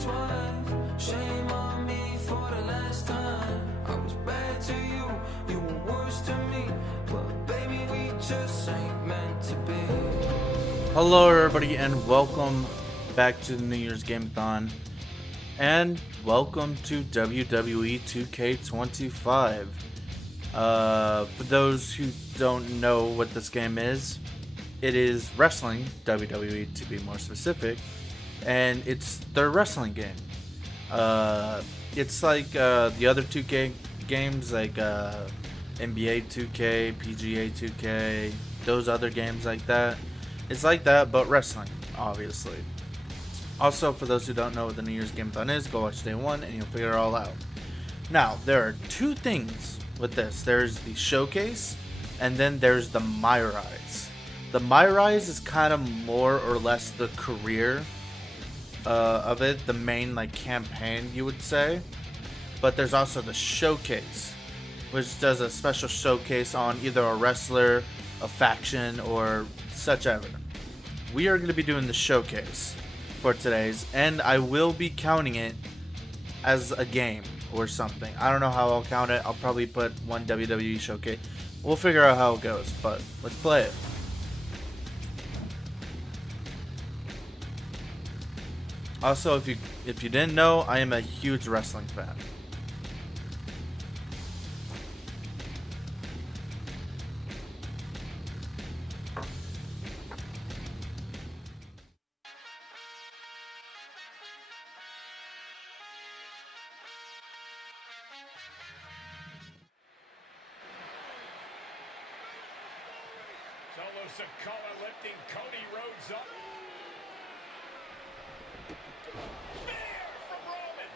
twice. Shame on me for the last time. I was bad to you, you were worse to me. But baby, we just ain't meant to be. Hello everybody and welcome back to the New Year's Gameathon. And welcome to WWE 2K25. For those who don't know what this game is, it is wrestling, WWE to be more specific, and it's their wrestling game. It's like the other 2K games, like NBA 2K, PGA 2K, those other games like that. It's like that, but wrestling, obviously. Also, for those who don't know what the New Year's Gameathon is, go watch day one and you'll figure it all out. Now, there are two things with this. There's the showcase, and then there's the My Rise. The My Rise is kind of more or less the career of it, the main like campaign, you would say. But there's also the showcase, which does a special showcase on either a wrestler, a faction, or such ever. We are going to be doing the showcase for today's, and I will be counting it as a game or something. I don't know how I'll count it. I'll probably put one WWE showcase. We'll figure out how it goes, but let's play it. Also, if you didn't know, I am a huge wrestling fan. Sikoa lifting Cody Rhodes up. Spear from Roman.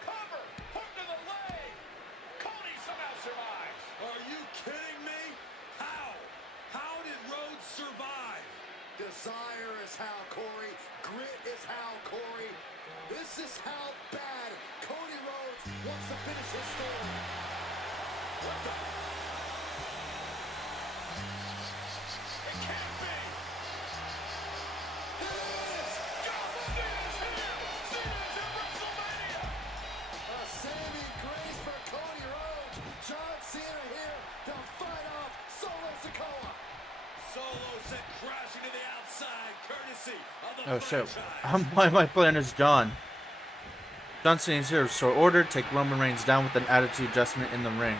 Cover. Hook to the leg. Cody somehow survives. Are you kidding me? How? How did Rhodes survive? Desire is how, Corey. Grit is how, Corey. This is how bad Cody Rhodes wants to finish his story. What the? Oh shit. Why am I playing as John? John Cena's here to restore order, take Roman Reigns down with an attitude adjustment in the ring.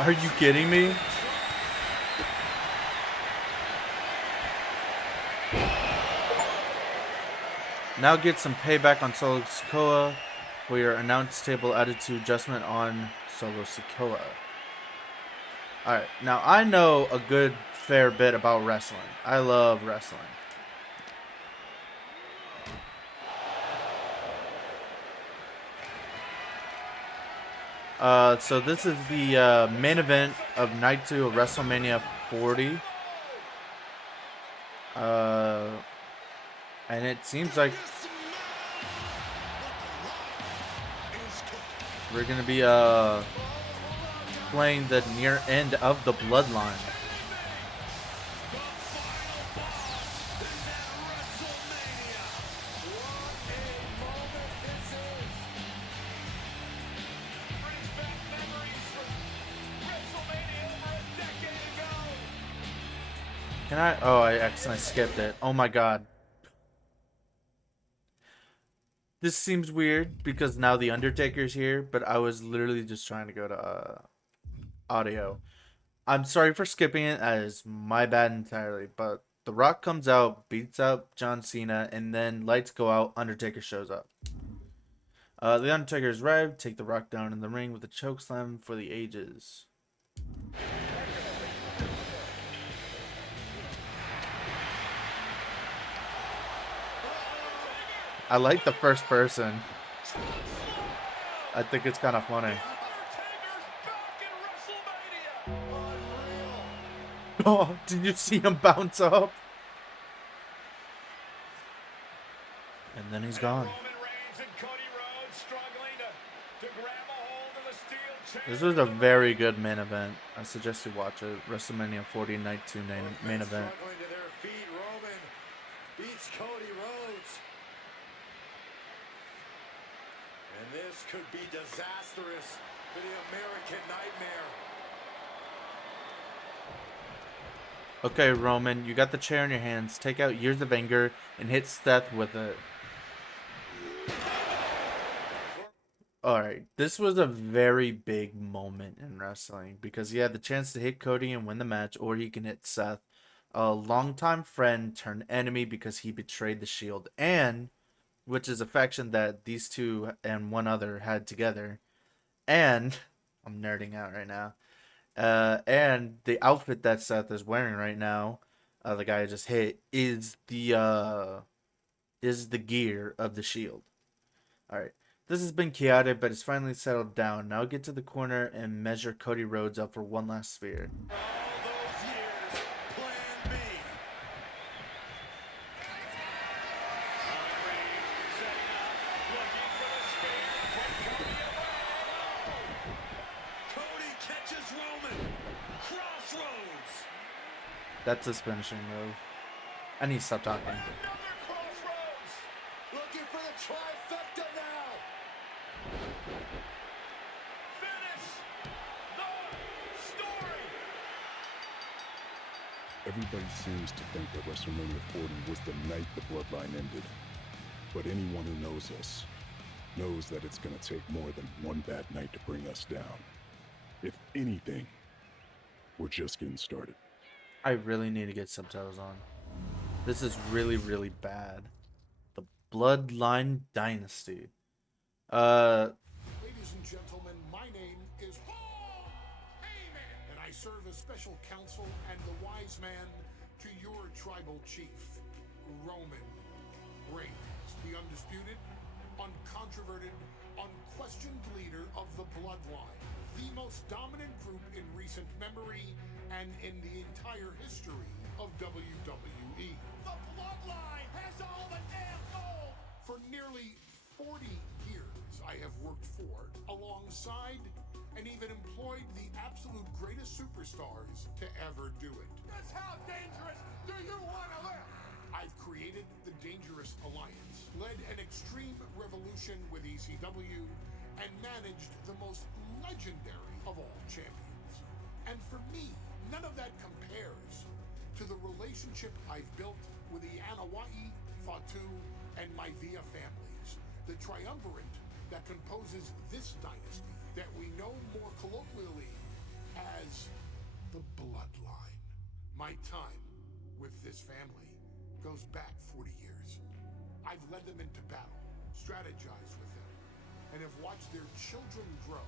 Are you kidding me? Now get some payback on Solo Sikoa for your announce table attitude adjustment on Solo Sikoa. Alright, now I know a good fair bit about wrestling. I love wrestling. So this is the main event of Night 2 of WrestleMania 40. And it seems like we're gonna be playing the near end of the Bloodline. Can I? Oh, I accidentally skipped it. Oh my god. This seems weird because now the Undertaker's here, but I was literally just trying to go to audio. I'm sorry for skipping it. That is my bad entirely. But The Rock comes out, beats up John Cena, and then lights go out. Undertaker shows up. The Undertaker's arrived. Take The Rock down in the ring with a chokeslam for the ages. I like the first person. I think it's kind of funny. Oh, did you see him bounce up? And then he's gone. This was a very good main event. I suggest you watch it. WrestleMania 40 Night 2 main event. beats Cody Rhodes. And this could be disastrous for the American Nightmare. Okay, Roman, you got the chair in your hands. Take out Years of Anger and hit Seth with it. Alright, this was a very big moment in wrestling because he had the chance to hit Cody and win the match, or he can hit Seth, a longtime friend turned enemy because he betrayed the Shield, and which is a faction that these two and one other had together. And I'm nerding out right now. And the outfit that Seth is wearing right now, the guy I just hit, is the gear of the Shield. All right, this has been chaotic, but it's finally settled down. Now get to the corner and measure Cody Rhodes up for one last sphere. All those years, Plan B. Cody catches Roman. Crossroads. That's his finishing move. I need to stop talking. Another crossroads. Looking for the trifecta now. Finish the story. Everybody seems to think that WrestleMania 40 was the night the Bloodline ended. But anyone who knows us knows that it's going to take more than one bad night to bring us down. If anything, we're just getting started. I really need to get subtitles on. This is really, really bad. The Bloodline Dynasty. Ladies and gentlemen, my name is Paul Heyman, and I serve as special counsel and the wise man to your tribal chief, Roman Reigns, the undisputed, uncontroverted, unquestioned leader of the Bloodline, the most dominant group in recent memory and in the entire history of WWE. The Bloodline has all the damn gold. For nearly 40 years, I have worked for, alongside, and even employed the absolute greatest superstars to ever do it. Just how dangerous do you want to live? I've created the Dangerous Alliance, led an extreme revolution with ECW, and managed the most legendary of all champions. And for me, none of that compares to the relationship I've built with the Anoa'i, Fatu, and Maivia families, the triumvirate that composes this dynasty that we know more colloquially as the Bloodline. My time with this family goes back 40 years. I've led them into battle, strategized with them, and have watched their children grow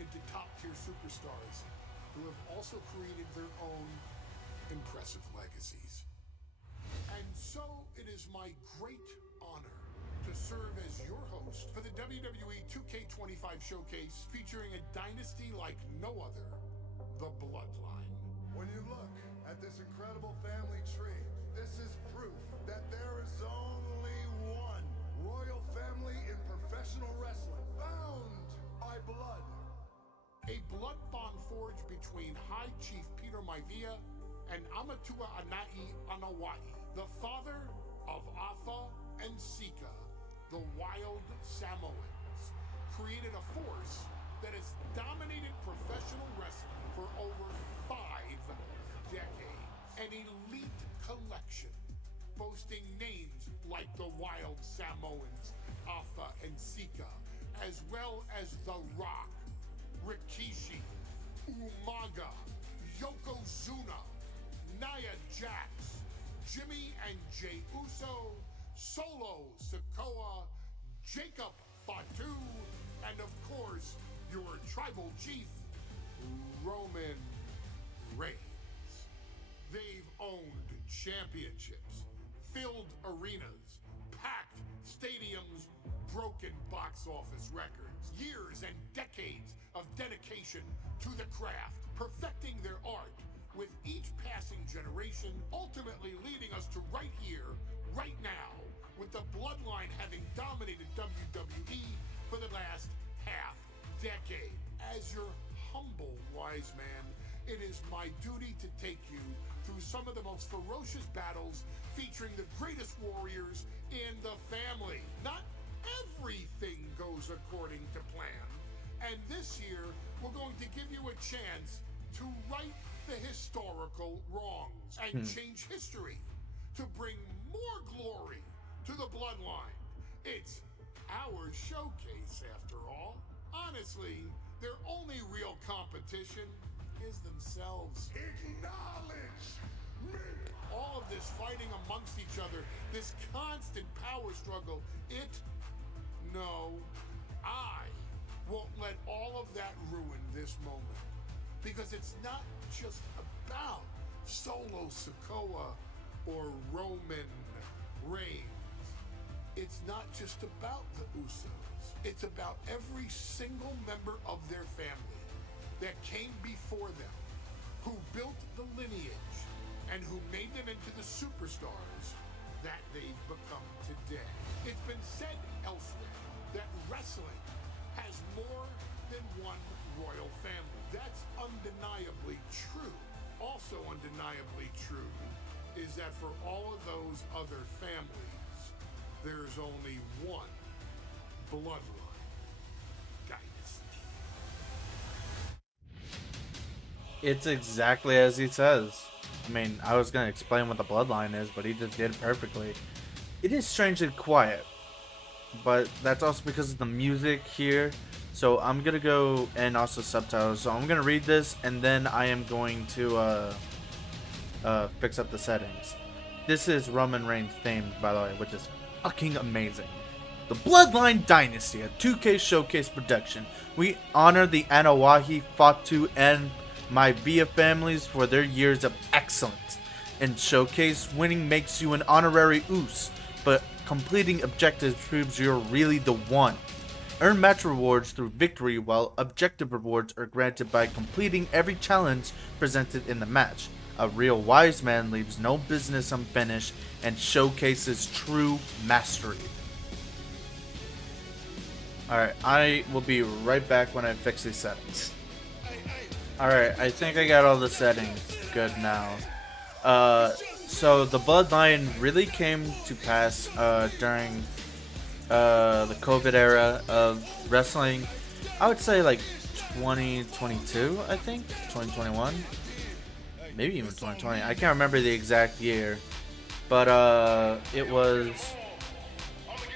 into top-tier superstars who have also created their own impressive legacies. And so it is my great honor to serve as your host for the WWE 2K25 showcase featuring a dynasty like no other, the Bloodline. When you look at this incredible family tree, this is proof that there is only one royal family in professional wrestling, bound by blood. A blood bond forged between High Chief Peter Maivia and Amatua Anai Anoa'i, the father of Afa and Sika, the wild Samoans, created a force that has dominated professional wrestling for over 5 decades. An elite collection boasting names like the wild Samoans, Afa and Sika, as well as The Rock, Rikishi, Umaga, Yokozuna, Nia Jax, Jimmy and Jey Uso, Solo Sikoa, Jacob Fatu, and of course, your tribal chief, Roman Reigns. They've owned championships, filled arenas, packed stadiums, broken box office records, years and decades of dedication to the craft, perfecting their art with each passing generation, ultimately leading us to right here, right now, with the Bloodline having dominated WWE for the last half decade. As your humble wise man, it is my duty to take you through some of the most ferocious battles featuring the greatest warriors in the family. Not everything goes according to plan, and this year we're going to give you a chance to right the historical wrongs and change history to bring more glory to the Bloodline. It's our showcase, after all. Honestly, their only real competition is themselves. Acknowledge me! All of this fighting amongst each other, this constant power struggle, no, I won't let all of that ruin this moment. Because it's not just about Solo Sikoa or Roman Reigns. It's not just about the Usos. It's about every single member of their family that came before them, who built the lineage and who made them into the superstars that they've become today. It's been said elsewhere that wrestling has more than one royal family. That's undeniably true. Also undeniably true is that for all of those other families, there's only one Bloodline Dynasty. It's exactly as he says. I mean, I was going to explain what the Bloodline is, but he just did it perfectly. It is strangely quiet, but that's also because of the music here. So I'm going to go, and also subtitles. So I'm going to read this, and then I am going to fix up the settings. This is Roman Reigns' theme, by the way, which is fucking amazing. The Bloodline Dynasty, a 2K showcase production. We honor the Anawahi, Fatu, and Maivia families for their years of excellence. In showcase, winning makes you an honorary Us, but completing objectives proves you're really the one. Earn match rewards through victory, while objective rewards are granted by completing every challenge presented in the match. A real wise man leaves no business unfinished and showcases true mastery. Alright, I will be right back when I fix these settings. Alright, I think I got all the settings good now. So the Bloodline really came to pass during the COVID era of wrestling. I would say like 2022, I think? 2021? Maybe even 2020. I can't remember the exact year. But it was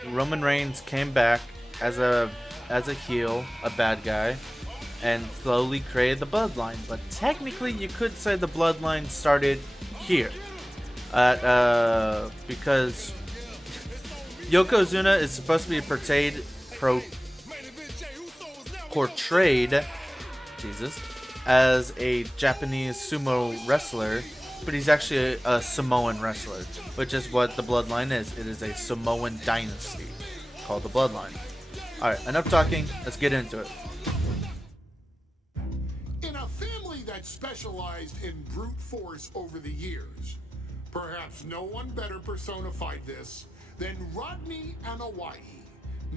Roman Reigns came back as a heel, a bad guy, and slowly created the Bloodline. But technically, you could say the Bloodline started here, because Yokozuna is supposed to be portrayed, as a Japanese sumo wrestler, but he's actually a Samoan wrestler, which is what the Bloodline is. It is a Samoan dynasty called the Bloodline. Alright, enough talking, let's get into it. In a family that specialized in brute force over the years, perhaps no one better personified this than Rodney Anawahi,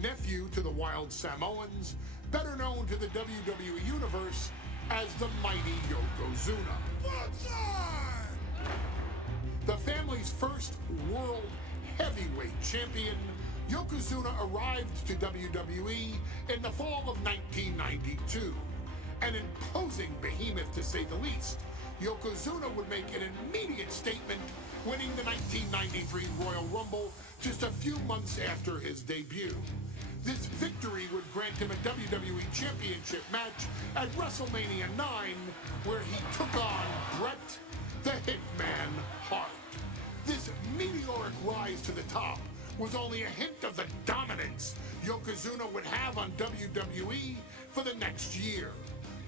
nephew to the Wild Samoans, better known to the WWE Universe as the mighty Yokozuna. The family's first world heavyweight champion, Yokozuna arrived to WWE in the fall of 1992. An imposing behemoth, to say the least, Yokozuna would make an immediate statement, winning the 1993 Royal Rumble just a few months after his debut. This victory would grant him a WWE Championship match at WrestleMania 9, where he took on Bret the Hitman Hart. This meteoric rise to the top was only a hint of the dominance Yokozuna would have on WWE for the next year.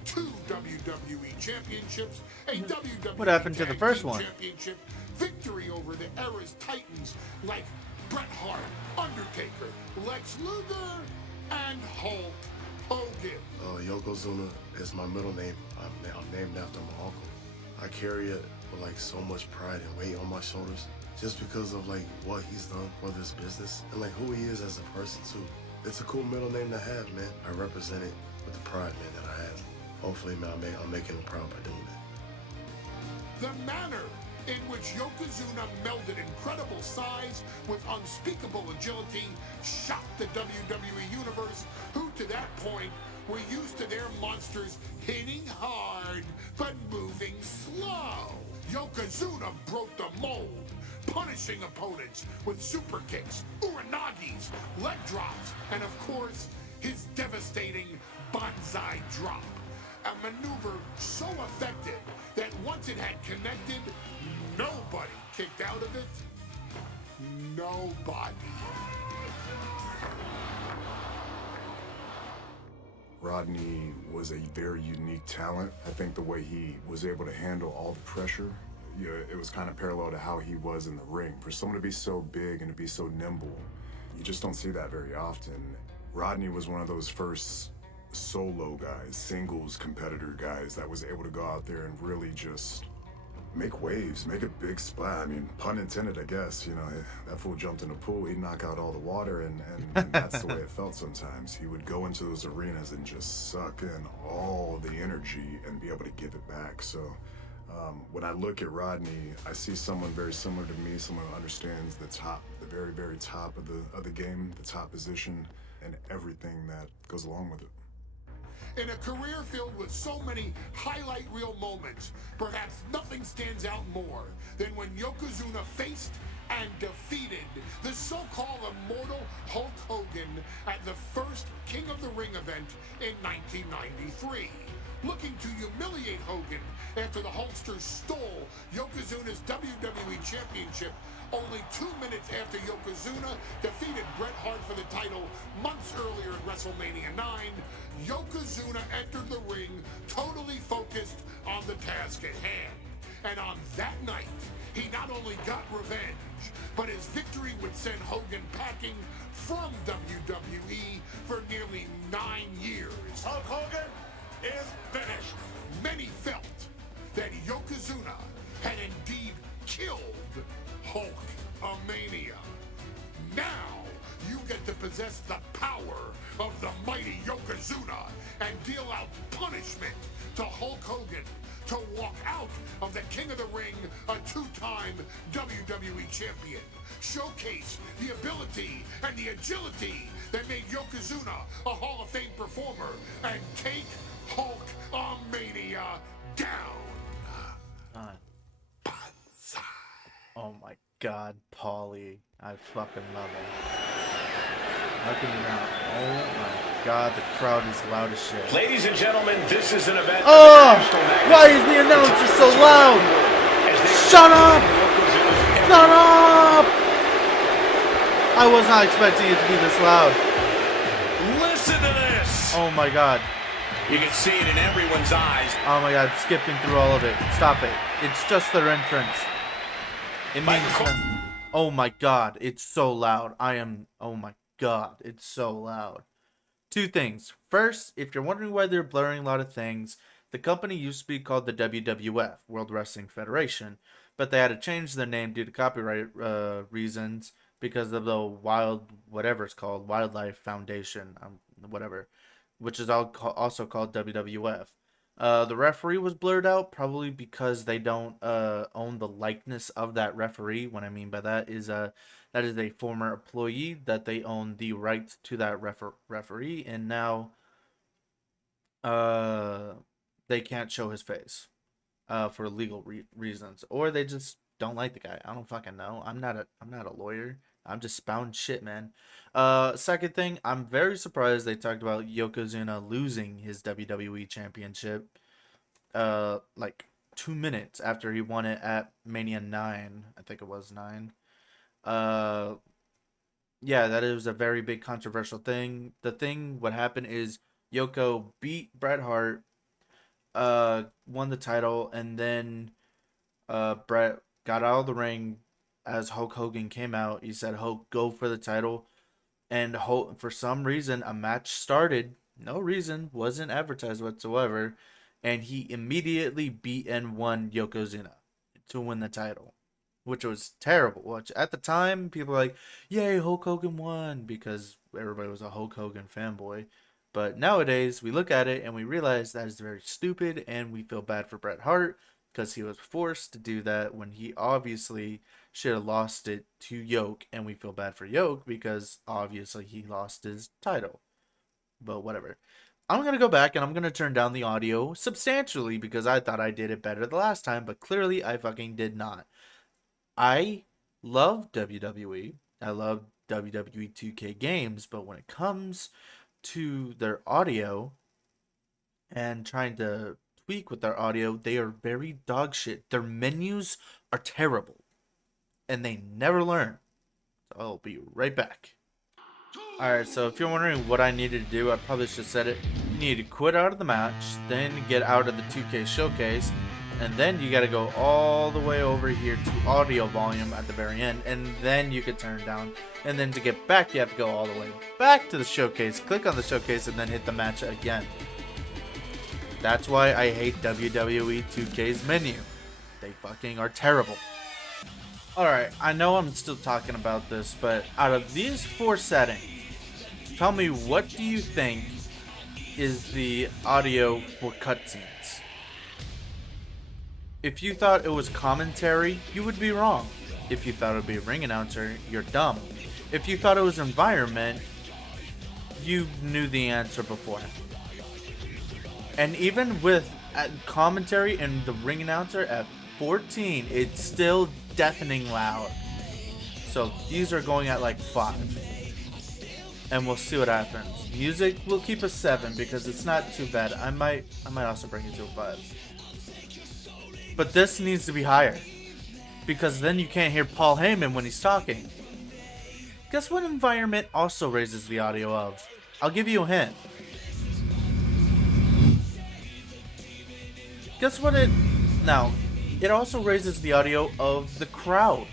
2 WWE championships, a WWE What happened to the first Tag Team one? Championship, victory over the era's titans like Bret Hart, Undertaker, Lex Luger, and Hulk Hogan. Yokozuna is my middle name. I'm named after my uncle. I carry it with like so much pride and weight on my shoulders, just because of like what he's done for this business and like who he is as a person too. It's a cool middle name to have, man. I represent it with the pride, man, that I have. Hopefully, man, I'm making him proud by doing it. The manner in which Yokozuna melded incredible size with unspeakable agility, shocked the WWE Universe, who to that point were used to their monsters hitting hard but moving slow. Yokozuna broke the mold, punishing opponents with super kicks, uranagis, leg drops, and of course, his devastating Banzai drop. A maneuver so effective that once it had connected, nobody kicked out of it. Nobody. Rodney was a very unique talent. I think the way he was able to handle all the pressure, it was kind of parallel to how he was in the ring. For someone to be so big and to be so nimble, you just don't see that very often. Rodney was one of those first solo guys, singles competitor guys that was able to go out there and really just make waves, make a big splash. I mean, pun intended, I guess. You know, that fool jumped in the pool, he'd knock out all the water, and that's the way it felt sometimes. He would go into those arenas and just suck in all the energy and be able to give it back. So when I look at Rodney, I see someone very similar to me, someone who understands the top, the very, very top of the game, the top position, and everything that goes along with it. In a career filled with so many highlight reel moments, perhaps nothing stands out more than when Yokozuna faced and defeated the so-called immortal Hulk Hogan at the first King of the Ring event in 1993. Looking to humiliate Hogan after the Hulkster stole Yokozuna's WWE Championship only 2 minutes after Yokozuna defeated Bret Hart for the title months earlier at WrestleMania 9, Yokozuna entered the ring totally focused on the task at hand. And on that night, he not only got revenge, but his victory would send Hogan packing from WWE for nearly 9 years. Hulk Hogan is finished. Many felt that Yokozuna had indeed killed Hulkamania. Now you get to possess the power of the mighty Yokozuna and deal out punishment to Hulk Hogan to walk out of the King of the Ring a 2-time WWE champion. Showcase the ability and the agility that made Yokozuna a Hall of Fame performer and take Hulkamania down. Banzai. Oh my god, Paulie. I fucking love him. How can you not? Oh my god, the crowd is loud as shit. Ladies and gentlemen, this is an event. Oh! Why is the announcer so loud? Shut up! Shut up! I was not expecting it to be this loud. Listen to this. Oh my god. You can see it in everyone's eyes. Oh my god, skipping through all of it. Stop it. It's just their entrance. It means oh my god, it's so loud. Oh my god, it's so loud. 2 things. First, if you're wondering why they're blurring a lot of things, the company used to be called the WWF, World Wrestling Federation, but they had to change their name due to copyright reasons because of the whatever it's called, Wildlife Foundation, whatever, which is also called WWF. The referee was blurred out, probably because they don't own the likeness of that referee. What I mean by that is a former employee that they own the rights to that referee, and now they can't show his face for legal reasons, or they just don't like the guy. I don't fucking know. I'm not a lawyer. I'm just spouting shit, man. Second thing, I'm very surprised they talked about Yokozuna losing his WWE Championship like 2 minutes after he won it at Mania 9. I think it was 9. Yeah, that is a very big controversial thing. What happened is Yoko beat Bret Hart, won the title, and then Bret got out of the ring. As Hulk Hogan came out, he said, Hulk, go for the title. And Hulk, for some reason, a match started. No reason, wasn't advertised whatsoever. And he immediately beat and won Yokozuna to win the title, which was terrible. Which at the time, people were like, yay, Hulk Hogan won, because everybody was a Hulk Hogan fanboy. But nowadays, we look at it and we realize that is very stupid, and we feel bad for Bret Hart, because he was forced to do that when he obviously should have lost it to Yoke, and we feel bad for Yoke because obviously he lost his title. But whatever. I'm going to go back and I'm going to turn down the audio substantially because I thought I did it better the last time, but clearly I fucking did not. I love WWE. I love WWE 2K games, but when it comes to their audio and trying to tweak with their audio, they are very dog shit. Their menus are terrible and they never learn. So I'll be right back. Alright, so if you're wondering what I needed to do, I probably should have said it. You need to quit out of the match, then get out of the 2K showcase, and then you gotta go all the way over here to audio volume at the very end, and then you can turn it down. And then to get back, you have to go all the way back to the showcase, click on the showcase, and then hit the match again. That's why I hate WWE 2K's menu. They fucking are terrible. Alright, I know I'm still talking about this, but out of these 4 settings, tell me, what do you think is the audio for cutscenes? If you thought it was commentary, you would be wrong. If you thought it would be a ring announcer, you're dumb. If you thought it was environment, you knew the answer before. And even with commentary and the ring announcer at 14, it's still deafening loud. So these are going at like 5. And we'll see what happens. Music, we'll keep a 7 because it's not too bad. I might also bring it to a 5. But this needs to be higher, because then you can't hear Paul Heyman when he's talking. Guess what environment also raises the audio of? I'll give you a hint. Guess what it... Now, it also raises the audio of the crowd.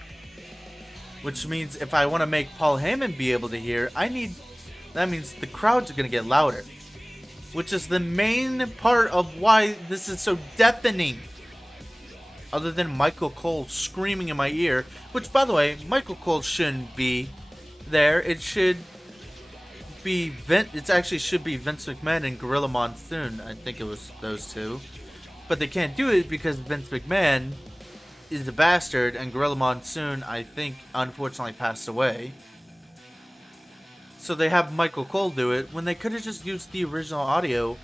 Which means if I want to make Paul Heyman be able to hear, that means the crowds are going to get louder. Which is the main part of why this is so deafening. Other than Michael Cole screaming in my ear. Which, by the way, Michael Cole shouldn't be there. It should be It actually should be Vince McMahon and Gorilla Monsoon. I think it was those two. But they can't do it because Vince McMahon is the bastard, and Gorilla Monsoon, I think, unfortunately passed away. So they have Michael Cole do it when they could have just used the original audio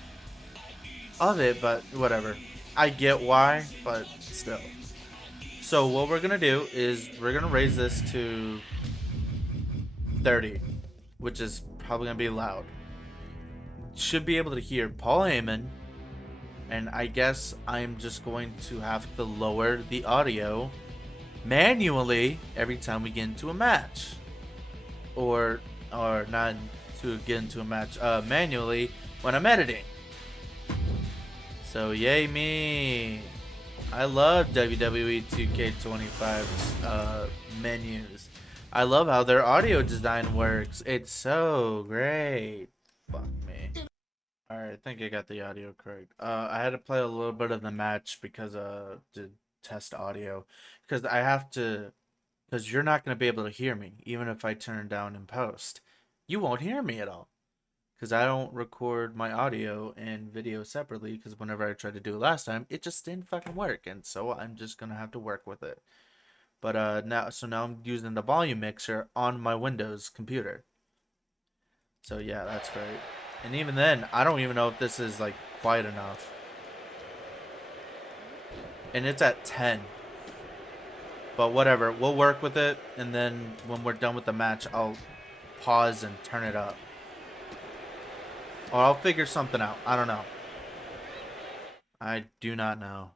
of it, but whatever. I get why, but still. So what we're going to do is we're going to raise this to 30, which is probably going to be loud. Should be able to hear Paul Heyman, and I guess I'm just going to have to lower the audio manually every time we get into a match. Or not to get into a match, manually when I'm editing. So yay me. I love WWE 2K25's menus. I love how their audio design works. It's so great. Fuck me. Alright, I think I got the audio correct. I had to play a little bit of the match because to test audio. Because I have to... Because you're not going to be able to hear me, even if I turn down in post. You won't hear me at all. Because I don't record my audio and video separately, because whenever I tried to do it last time, it just didn't fucking work. And so I'm just going to have to work with it. But now I'm using the volume mixer on my Windows computer. So yeah, that's great. And even then, I don't even know if this is like quiet enough. And it's at 10. But whatever, we'll work with it, and then when we're done with the match, I'll pause and turn it up. Or I'll figure something out. I don't know. I do not know.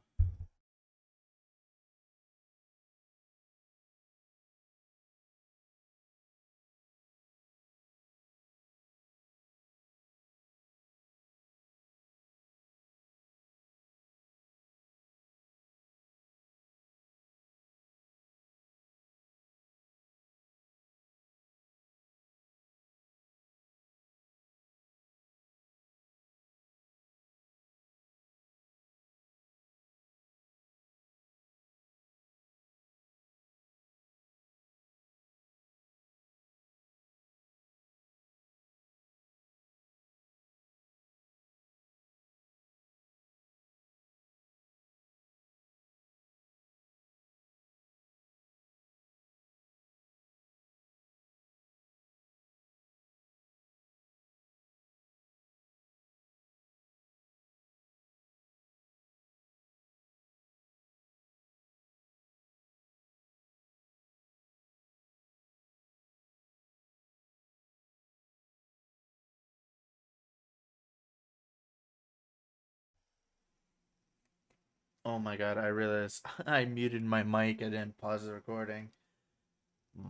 Oh my god, I realized I muted my mic. I didn't pause the recording.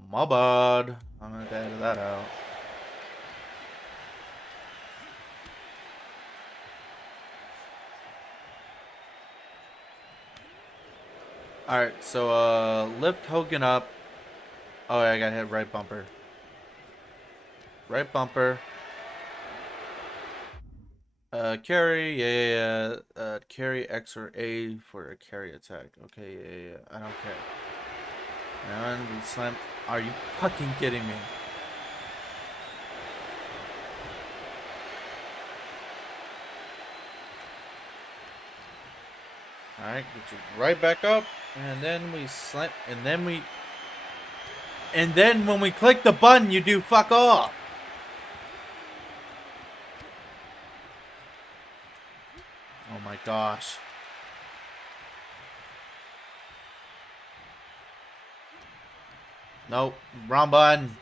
My bad. I'm gonna edit that out. Alright, so lift Hogan up. Oh, I got hit right bumper. Right bumper. Carry, yeah. Carry X or A for a carry attack. Okay, yeah. I don't care. And we slam. Are you fucking kidding me? Alright, get you right back up. And then we slam. And then when we click the button, you do fuck off. Oh my gosh. Nope. Wrong button.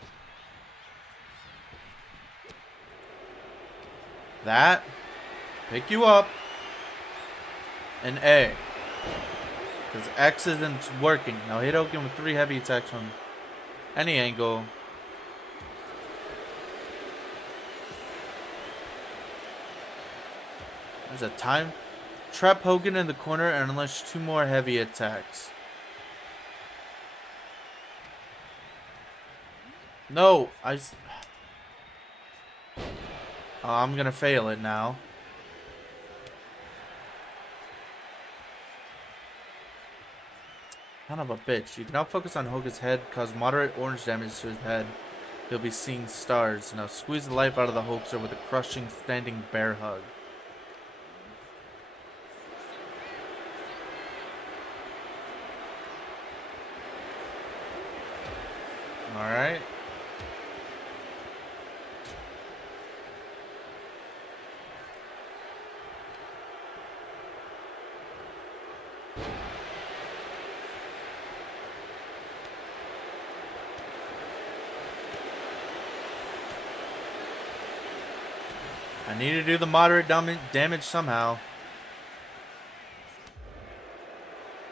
That. Pick you up. And A. Because X isn't working. Now hit Hogan with 3 heavy attacks from any angle. There's a time. Trap Hogan in the corner and unleash 2 more heavy attacks. No, I'm gonna fail it now. Son of a bitch. You can now focus on Hogan's head, cause moderate orange damage to his head. He'll be seeing stars. Now squeeze the life out of the hoaxer with a crushing standing bear hug. Alright. I need to do the moderate damage somehow.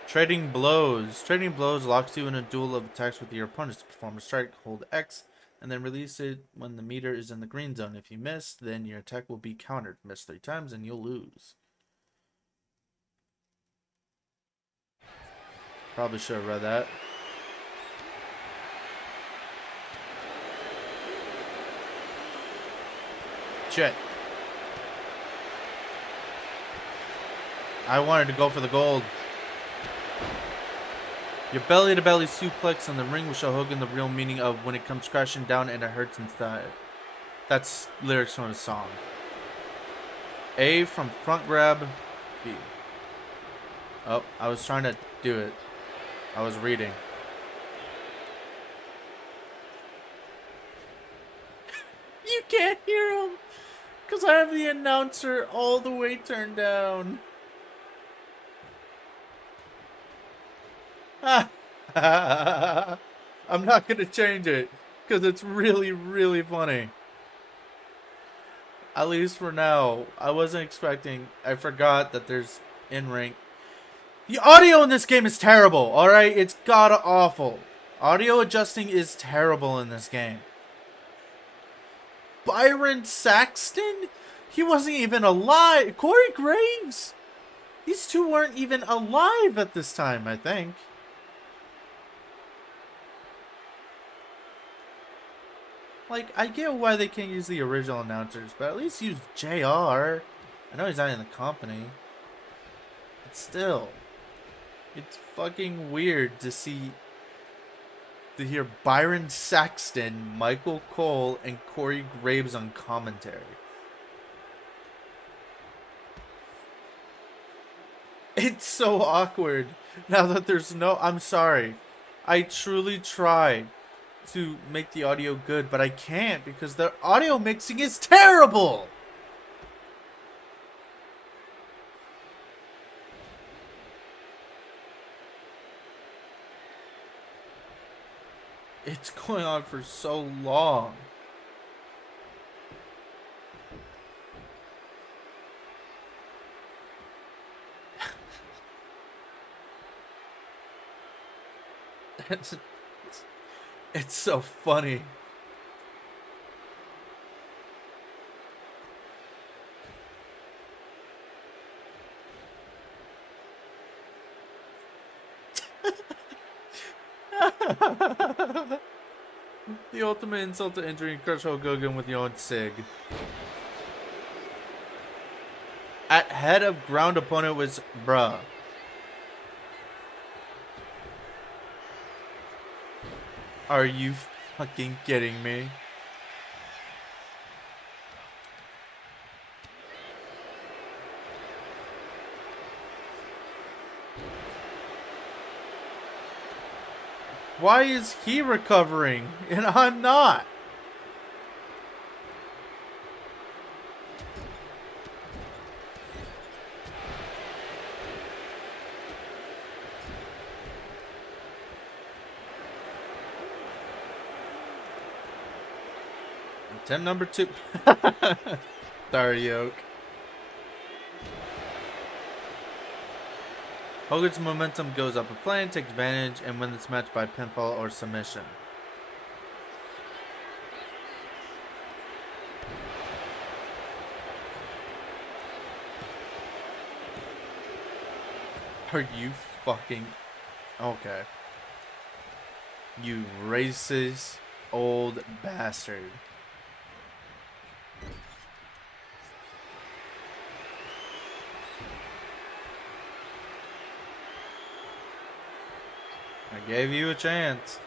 Trading blows. Trading blows locks you in a duel of attacks with your opponents. To perform a strike, hold X, and then release it when the meter is in the green zone. If you miss, then your attack will be countered. Miss 3 times and you'll lose. Probably should have read that. Shit. I wanted to go for the gold. Your belly-to-belly suplex on the ring will show Hogan the real meaning of when it comes crashing down and it hurts inside. That's lyrics from a song. A from front grab. B. Oh, I was trying to do it. I was reading. You can't hear him because I have the announcer all the way turned down. I'm not going to change it because it's really, really funny. At least for now. I wasn't expecting. I forgot that there's in-ring. The audio in this game is terrible, alright? It's god-awful. Audio adjusting is terrible in this game. Byron Saxton? He wasn't even alive. Corey Graves? These two weren't even alive at this time, I think. Like, I get why they can't use the original announcers, but at least use JR. I know he's not in the company. But still. It's fucking weird to hear Byron Saxton, Michael Cole, and Corey Graves on commentary. It's so awkward now that there's no... I'm sorry. I truly tried to make the audio good, but I can't because the audio mixing is terrible! It's going on for so long. It's so funny. The ultimate insult to injury and crush Hulk Hogan with your own sig. At head of ground opponent was bruh. Are you fucking kidding me? Why is he recovering and I'm not? Attempt number 2. Sorry, Yoke. Hogan's momentum goes up a plane, takes advantage, and wins this match by pinfall or submission. Are you fucking... Okay. You racist old bastard. I gave you a chance.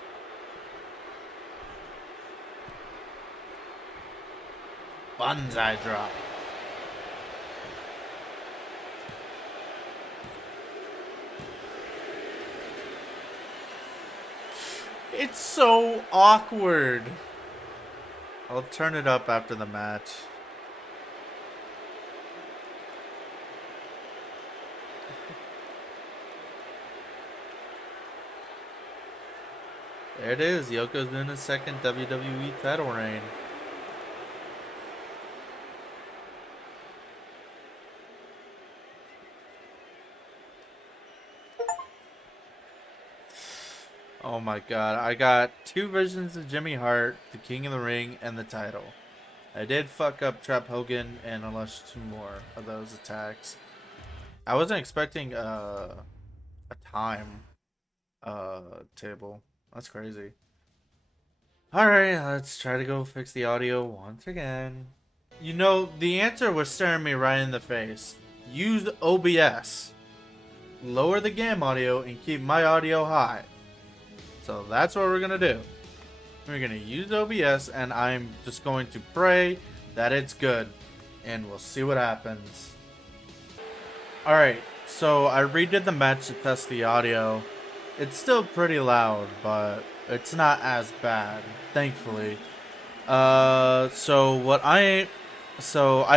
Banzai drop. It's so awkward. I'll turn it up after the match. There it is. Yoko's doing his second WWE title reign. Oh my god. I got 2 versions of Jimmy Hart, the King of the Ring, and the title. I did fuck up Trap Hogan and unleashed 2 more of those attacks. I wasn't expecting a time table. That's crazy. Alright, let's try to go fix the audio once again. You know, the answer was staring me right in the face. Use OBS. Lower the game audio and keep my audio high. So that's what we're going to do. We're going to use OBS and I'm just going to pray that it's good. And we'll see what happens. Alright, so I redid the match to test the audio. It's still pretty loud, but it's not as bad, thankfully. So I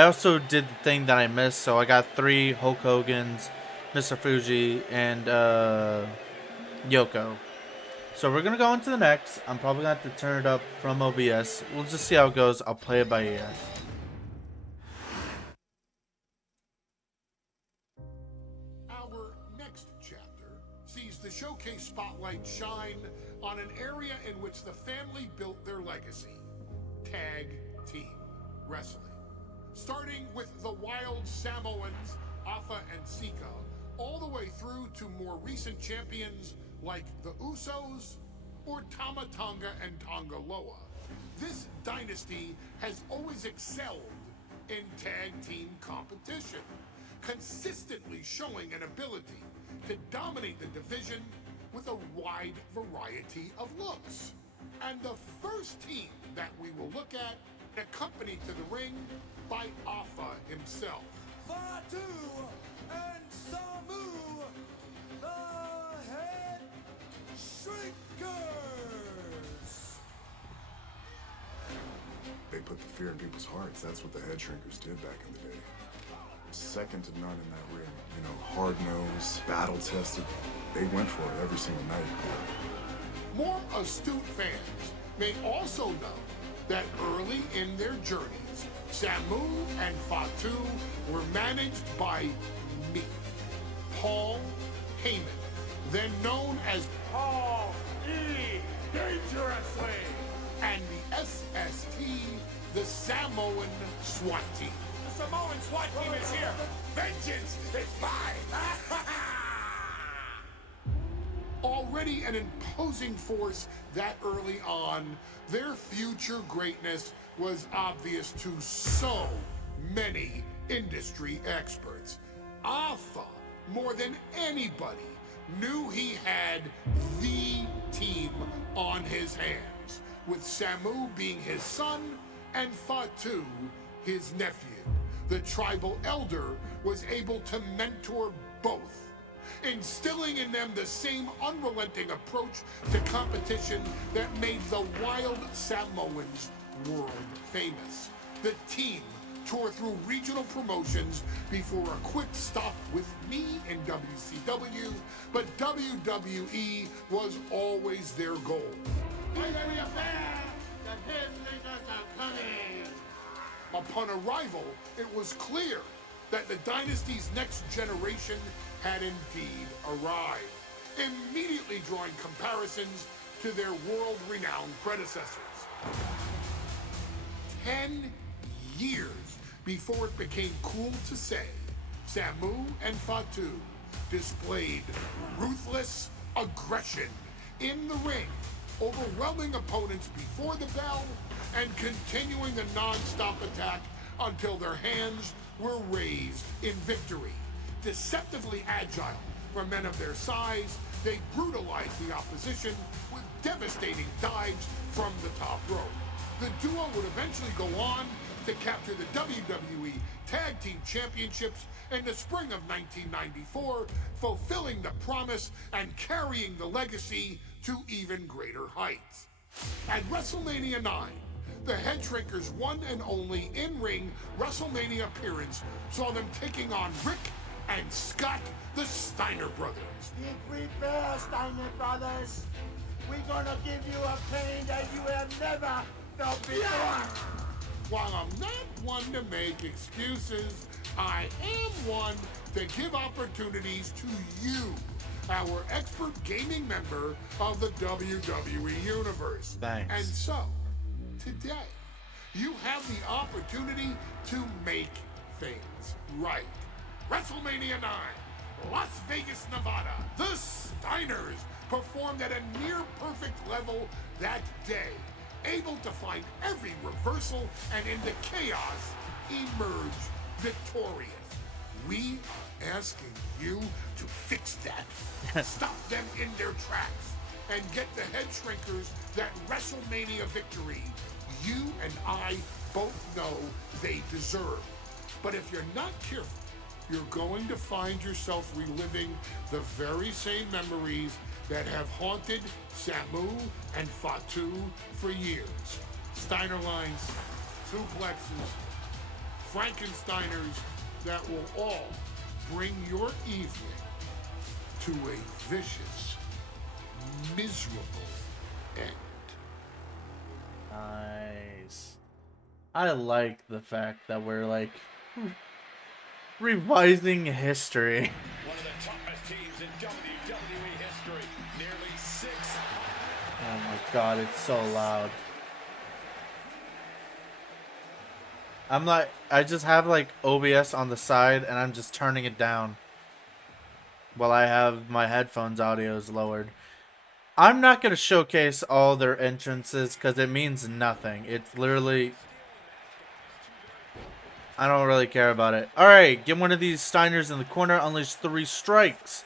also did the thing that I missed. So I got 3 Hulk Hogan's, Mr. Fuji, and Yoko. So we're gonna go into the next. I'm probably gonna have to turn it up from OBS. We'll just see how it goes. I'll play it by ear. The showcase spotlight shine on an area in which the family built their legacy: tag team wrestling. Starting with the wild Samoans, Alpha and Sika, all the way through to more recent champions like the Usos or Tama Tonga and Tonga Loa. This dynasty has always excelled in tag team competition, consistently showing an ability to dominate the division with a wide variety of looks. And the first team that we will look at, accompanied to the ring by Alpha himself. Fatu and Samu, the Head Shrinkers. They put the fear in people's hearts. That's what the Head Shrinkers did back in the day. Second to none in that ring. You know, hard-nosed, battle-tested. They went for it every single night. More astute fans may also know that early in their journeys, Samu and Fatu were managed by me, Paul Heyman, then known as Paul dangerously. And the SST, the Samoan SWAT team. The Samoan SWAT team is here. Vengeance is mine! Already an imposing force that early on, their future greatness was obvious to so many industry experts. Alpha, more than anybody, knew he had the team on his hands, with Samu being his son and Fatu his nephew. The tribal elder was able to mentor both, instilling in them the same unrelenting approach to competition that made the wild Samoans world famous. The team tore through regional promotions before a quick stop with me in WCW, but WWE was always their goal. Upon arrival, it was clear that the Dynasty's next generation had indeed arrived, immediately drawing comparisons to their world-renowned predecessors. 10 years before it became cool to say, Samu and Fatu displayed ruthless aggression in the ring, overwhelming opponents before the bell and continuing the non-stop attack until their hands were raised in victory. Deceptively agile for men of their size, they brutalized the opposition with devastating dives from the top rope. The duo would eventually go on to capture the WWE Tag Team Championships in the spring of 1994, fulfilling the promise and carrying the legacy to even greater heights. At WrestleMania 9, the Head Shrinkers' one and only in-ring WrestleMania appearance saw them taking on Rick and Scott, the Steiner brothers. Be prepared, Steiner brothers. We're gonna give you a pain that you have never felt before. While I'm not one to make excuses, I am one to give opportunities to you, our expert gaming member of the WWE Universe. Thanks. And so, today, you have the opportunity to make things right. WrestleMania 9, Las Vegas, Nevada. The Steiners performed at a near-perfect level that day, able to find every reversal and in the chaos emerge victorious. We are asking you to fix that. Stop them in their tracks and get the Head Shrinkers that WrestleMania victory you and I both know they deserve. But if you're not careful, you're going to find yourself reliving the very same memories that have haunted Samu and Fatu for years. Steiner lines, suplexes, Frankensteiners that will all bring your evening to a vicious, miserable end. Nice. I like the fact that we're like revising history. One of the toughest teams in WWE history. Nearly 6. Oh my god, it's so loud. I just have like OBS on the side and I'm just turning it down while I have my headphones audios lowered. I'm not going to showcase all their entrances because it means nothing. It's literally... I don't really care about it. Alright, get one of these Steiners in the corner, unleash 3 strikes.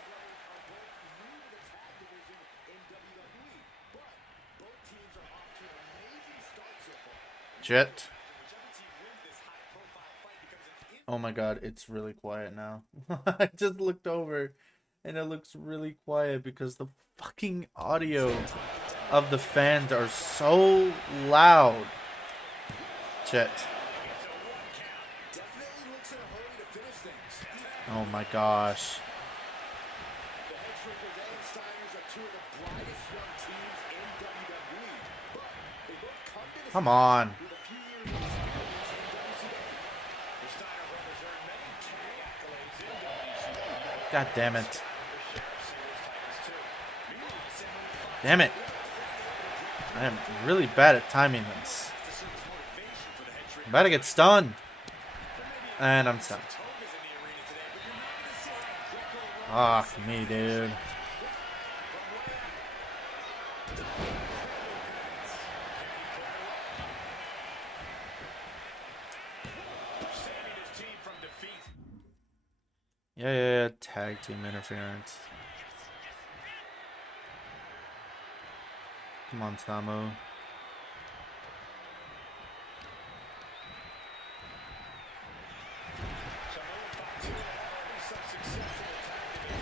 Jet. Oh my god, it's really quiet now. I just looked over and it looks really quiet because the fucking audio of the fans are so loud. Jet. Oh my gosh. Come on. God damn it. Damn it. I am really bad at timing this. I'm about to get stunned. And I'm stunned. Fuck me, dude. Yeah, tag team interference. Come on, Samu.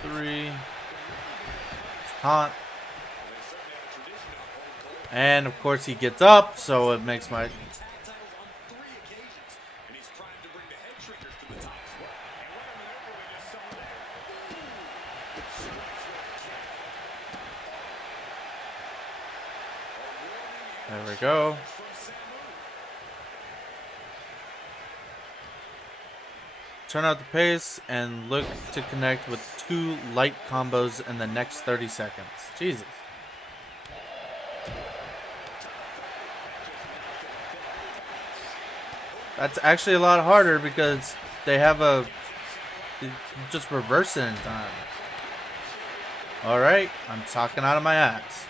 Three. Hot. And of course he gets up, so it makes my... There we go. Turn out the pace and look to connect with 2 light combos in the next 30 seconds. Jesus. That's actually a lot harder because they have a... just reverse it in time. Alright, I'm talking out of my ass.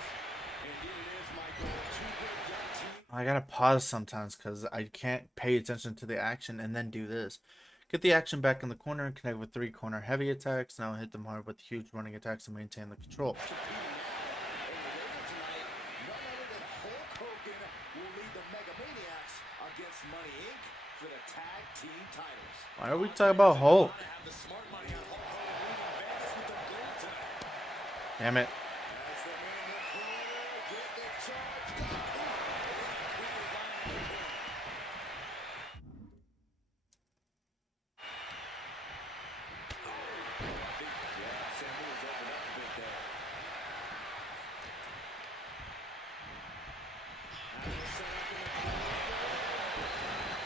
I gotta pause sometimes because I can't pay attention to the action and then do this. Get the action back in the corner and connect with 3 corner heavy attacks. Now hit them hard with huge running attacks to maintain the control. Why are we talking about Hulk? Damn it.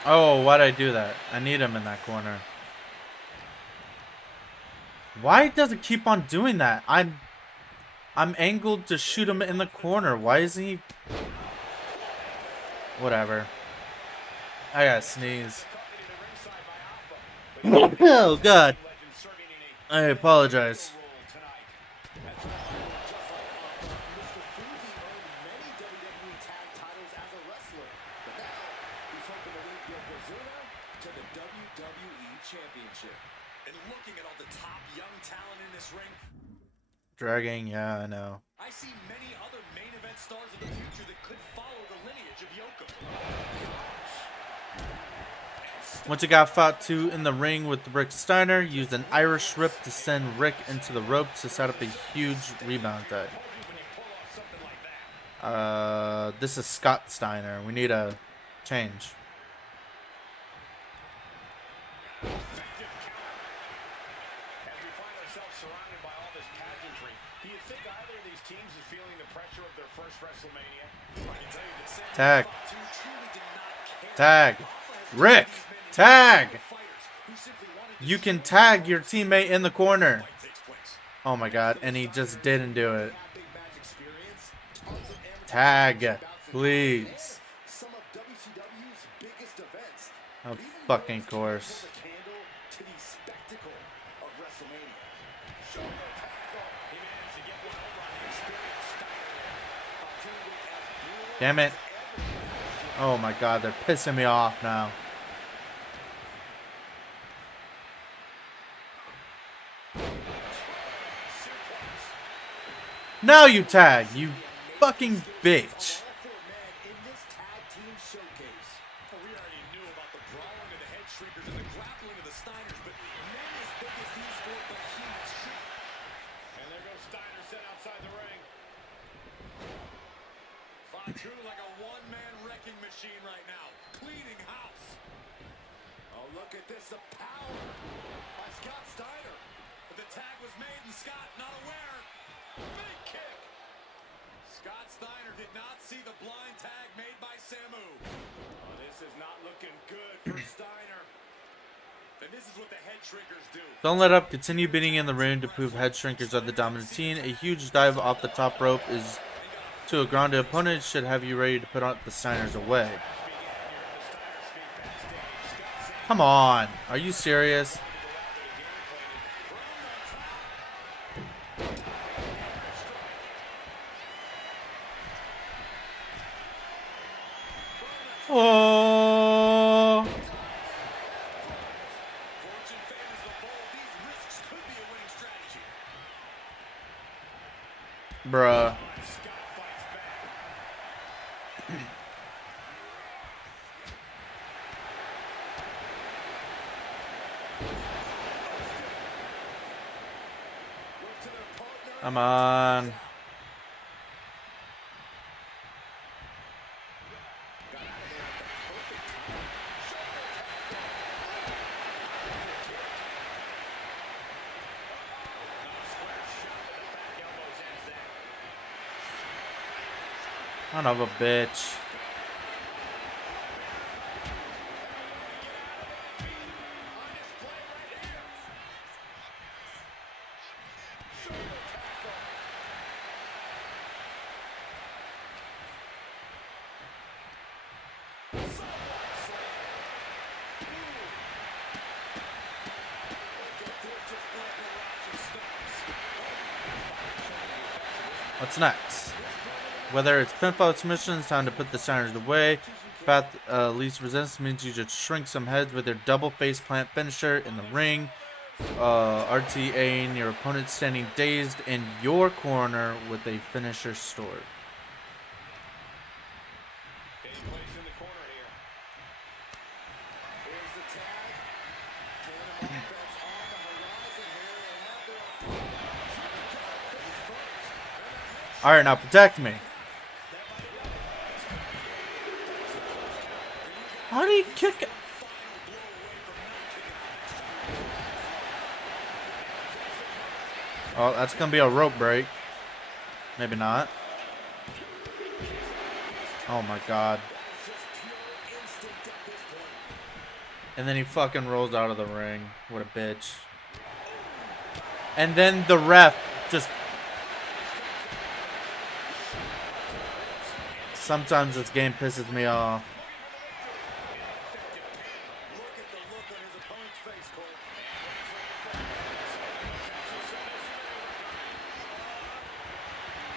Oh, why'd I do that? I need him in that corner. Why does it keep on doing that? I'm angled to shoot him in the corner. Why isn't he... Whatever. I gotta sneeze. Oh, God. I apologize. Dragging, yeah, I know. I see many other main event stars of the future that could follow the lineage of Yoko. Once you got fought 2 in the ring with Rick Steiner, used an Irish Rip to send Rick into the ropes to set up a huge rebound tag. This is Scott Steiner. We need a change. Tag. Tag. Rick. Tag. You can tag your teammate in the corner. Oh my God. And he just didn't do it. Tag. Please. Of fucking course. Damn it. Oh my God, they're pissing me off now. Now you tag, you fucking bitch. Like a one-man wrecking machine right now, cleaning house. Oh, look at this, the power by Scott Steiner. But the tag was made and Scott not aware. Big kick. Scott Steiner did not see the blind tag made by Samu. Oh, this is not looking good for Steiner. And this is what the head shrinkers do. Don't let up. Continue beating in the ring to prove head shrinkers are the dominant team. A huge dive off the top rope is to a grounded opponent should have you ready to put the Steiners away. Come on. Are you serious? Oh. Bruh. Come on. Son of a bitch. What's next? Whether it's pinfall submission, it's time to put the Steiners away. Path least resistance means you just shrink some heads with your double face plant finisher in the ring. RTAing your opponent standing dazed in your corner with a finisher stored. Alright, now protect me. How do you kick it? Oh, that's gonna be a rope break. Maybe not. Oh my god. And then he fucking rolls out of the ring. What a bitch. And then the ref just... Sometimes this game pisses me off.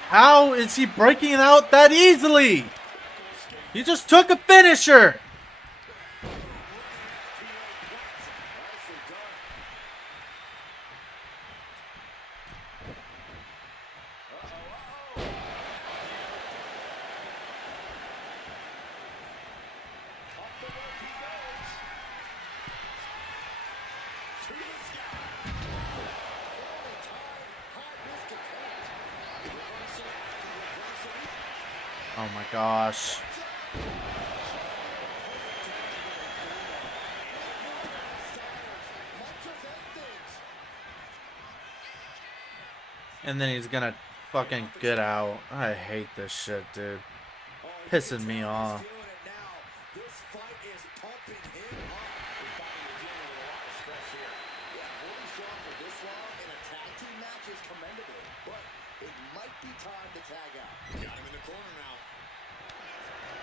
How is he breaking it out that easily? He just took a finisher. Oh my gosh. And then he's gonna fucking get out. I hate this shit, dude. Pissing me off.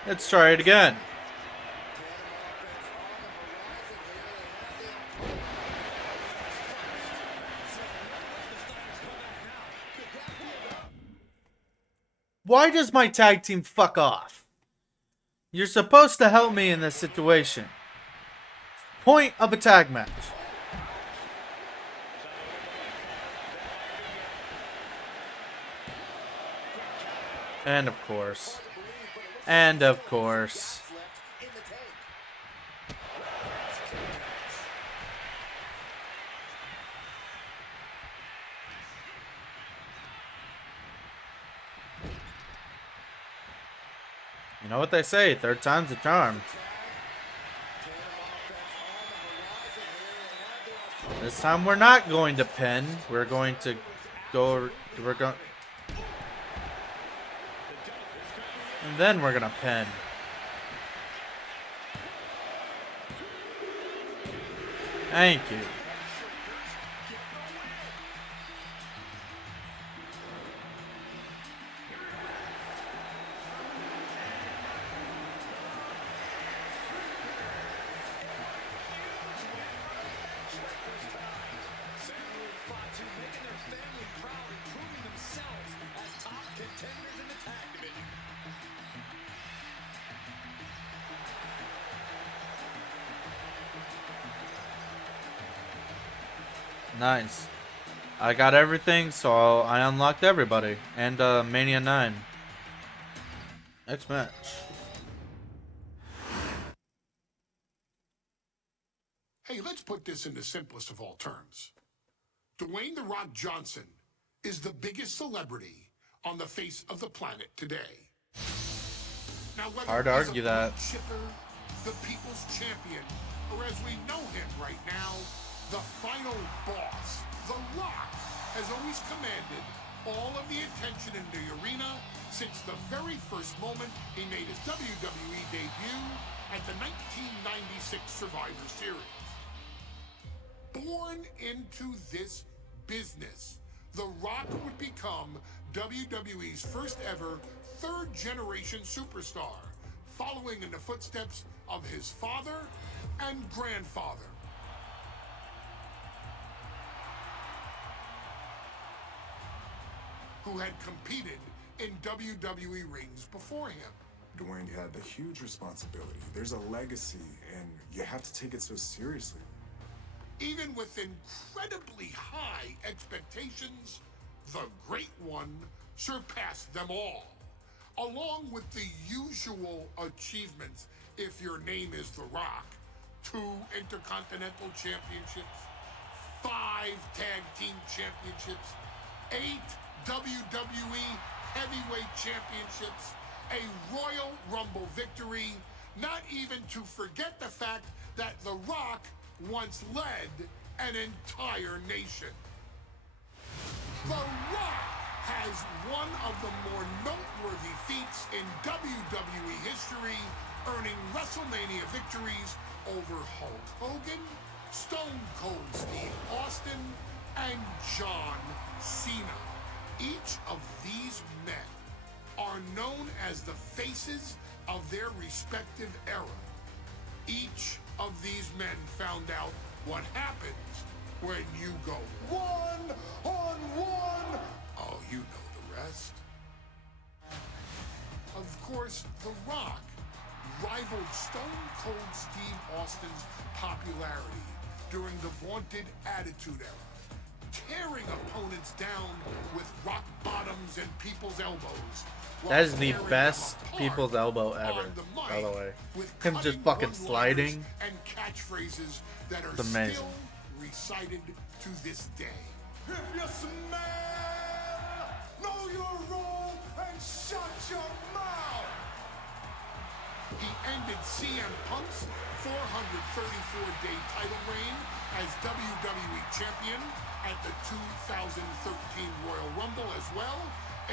Let's try it again. Why does my tag team fuck off? You're supposed to help me in this situation. Point of a tag match. And of course. And of course. You know what they say, third time's a charm. This time we're not going to pin. We're going to go... And then we're gonna pin. Thank you. family proud of proving themselves as top contenders in the tag division. Nice. I got everything, so I unlocked everybody. And Mania 9. Next match. Hey, let's put this in the simplest of all terms. Dwayne "The Rock" Johnson is the biggest celebrity on the face of the planet today. Now, whether Hard to he's argue a that. blue chipper, the people's champion, or as we know him right now, the final boss, The Rock has always commanded all of the attention in the arena since the very first moment he made his WWE debut at the 1996 Survivor Series. Born into this business, The Rock would become WWE's first ever third-generation superstar, following in the footsteps of his father and grandfather. Who had competed in WWE rings before him. Dwayne had a huge responsibility. There's a legacy, and you have to take it so seriously. Even with incredibly high expectations, the Great One surpassed them all, along with the usual achievements if your name is The Rock. 2 Intercontinental Championships, 5 Tag Team Championships, 8 WWE Heavyweight Championships, a Royal Rumble victory, not even to forget the fact that The Rock once led an entire nation. The Rock has one of the more noteworthy feats in WWE history, earning WrestleMania victories over Hulk Hogan, Stone Cold Steve Austin, and John Cena. Each of these men are known as the faces of their respective era. Each of these men found out what happens when you go one-on-one. Oh, you know the rest. Of course, The Rock rivaled Stone Cold Steve Austin's popularity during the vaunted Attitude Era, tearing opponents down with rock bottoms and people's elbows. That is the best people's elbow ever, by the way. Him just fucking sliding. And catchphrases that are It's amazing. still recited to this day. If you smell, know your role and shut your mouth. He ended CM Punk's 434-day title reign as WWE Champion at the 2013 Royal Rumble as well,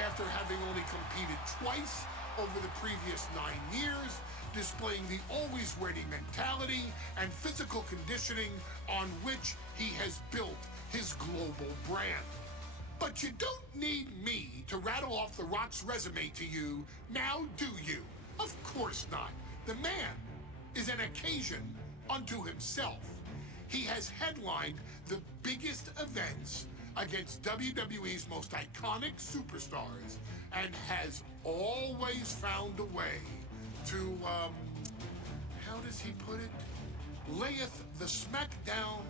after having only competed twice over the previous 9 years, displaying the always-ready mentality and physical conditioning on which he has built his global brand. But you don't need me to rattle off The Rock's resume to you, now do you? Of course not. The man is an occasion unto himself. He has headlined the biggest events against WWE's most iconic superstars and has always found a way to, how does he put it? Layeth the smackdown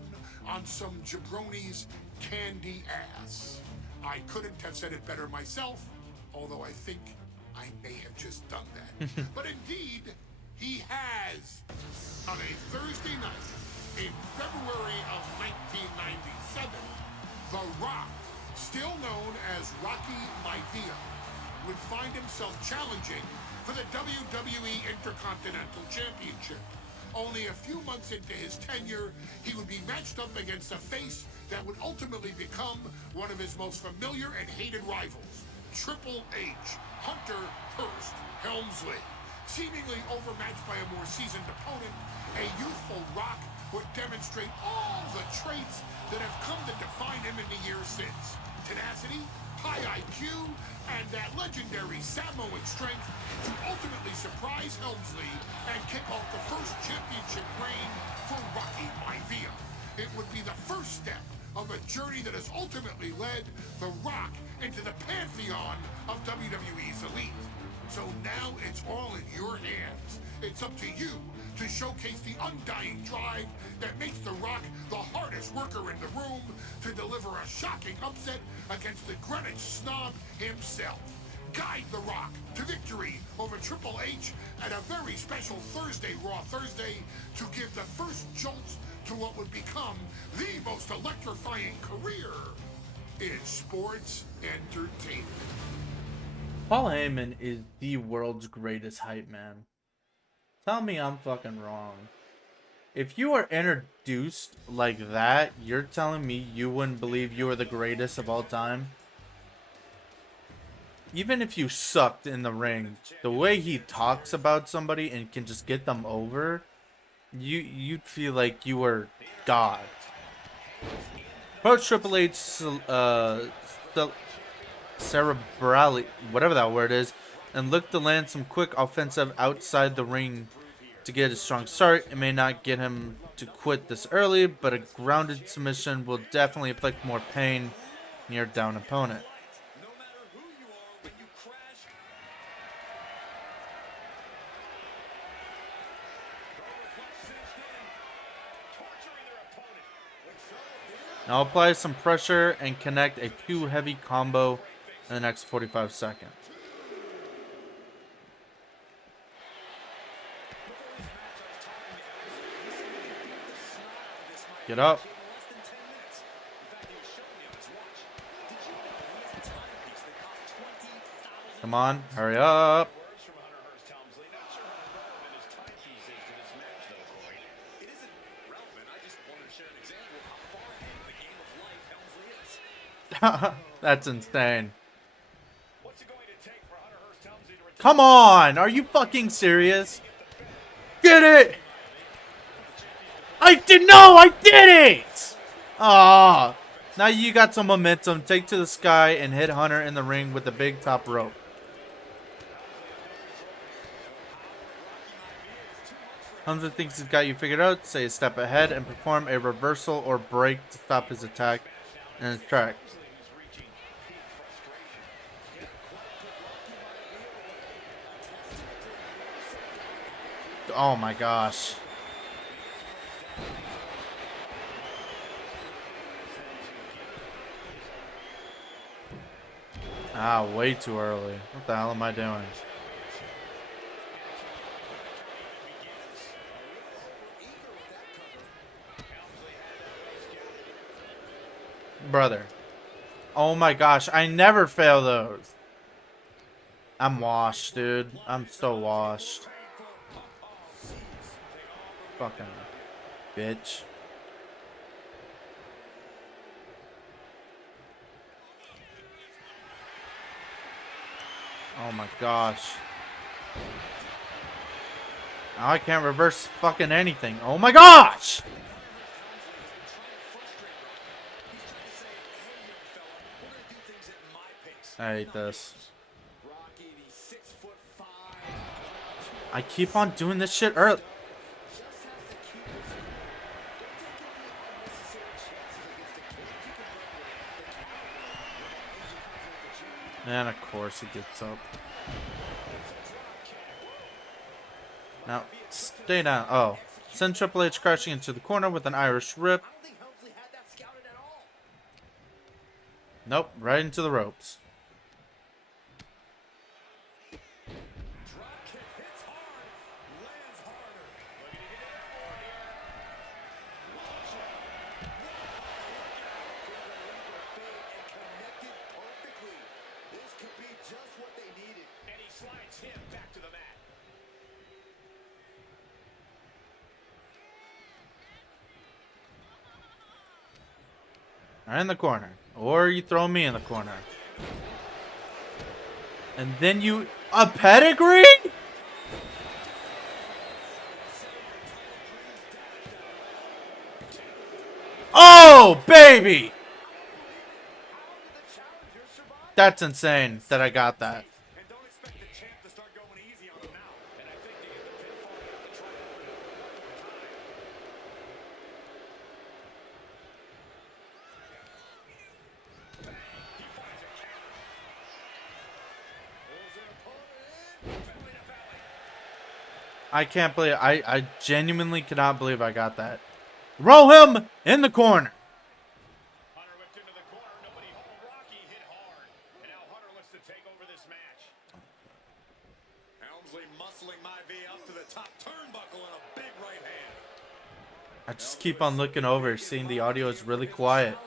on some jabroni's candy ass. I couldn't have said it better myself, although I think I may have just done that. But indeed, he has. On a Thursday night in February of 1997, The Rock, still known as Rocky Maivia, would find himself challenging for the WWE Intercontinental Championship. Only a few months into his tenure, he would be matched up against a face that would ultimately become one of his most familiar and hated rivals, Triple H, Hunter Hearst Helmsley. Seemingly overmatched by a more seasoned opponent, a youthful Rock would demonstrate all the traits that have come to define him in the years since. Tenacity, high IQ, and that legendary Samoan strength to ultimately surprise Helmsley and kick off the first championship reign for Rocky Maivia. It would be the first step of a journey that has ultimately led The Rock into the pantheon of WWE's elite. So now it's all in your hands. It's up to you to showcase the undying drive that makes The Rock the hardest worker in the room to deliver a shocking upset against the Greenwich snob himself. Guide The Rock to victory over Triple H at a very special Thursday Raw Thursday to give the first jolts to what would become the most electrifying career in sports entertainment. Paul Heyman is the world's greatest hype man. Tell me I'm fucking wrong. If you are introduced like that, you're telling me you wouldn't believe you are the greatest of all time? Even if you sucked in the ring, the way he talks about somebody and can just get them over, you'd feel like you were God. Approach Triple H cerebrally, whatever that word is, and look to land some quick offensive outside the ring to get a strong start. It may not get him to quit this early, but a grounded submission will definitely inflict more pain on your down opponent. Now apply some pressure and connect a too heavy combo in the next 45 seconds. Get up. Come on, hurry up. That's insane. Come on, are you fucking serious? Get it! I did it! Ah, now you got some momentum. Take to the sky and hit Hunter in the ring with the big top rope. Hunter thinks he's got you figured out. Say a step ahead and perform a reversal or break to stop his attack in his track. Oh my gosh. Ah, way too early. What the hell am I doing? Brother. Oh my gosh, I never fail those. I'm washed, dude. I'm so washed. Fucking bitch. Oh my gosh. Now I can't reverse fucking anything. Oh my gosh! I hate this. I keep on doing this shit early. And of course he gets up. Now, stay down. Oh. Send Triple H crashing into the corner with an Irish Rip. Nope, right into the ropes. Right in the corner. Or you throw me in the corner. And then you... A pedigree? Oh, baby! That's insane that I got that. I can't believe, I genuinely cannot believe I got that. Roll him in the corner. Hunter whipped into the corner. Nobody home. Rocky hit hard. And now Hunter looks to take over this match. Helmsley muscling Maivia up to the top turnbuckle and a big right hand. I just keep on looking over, seeing the audio is really quiet.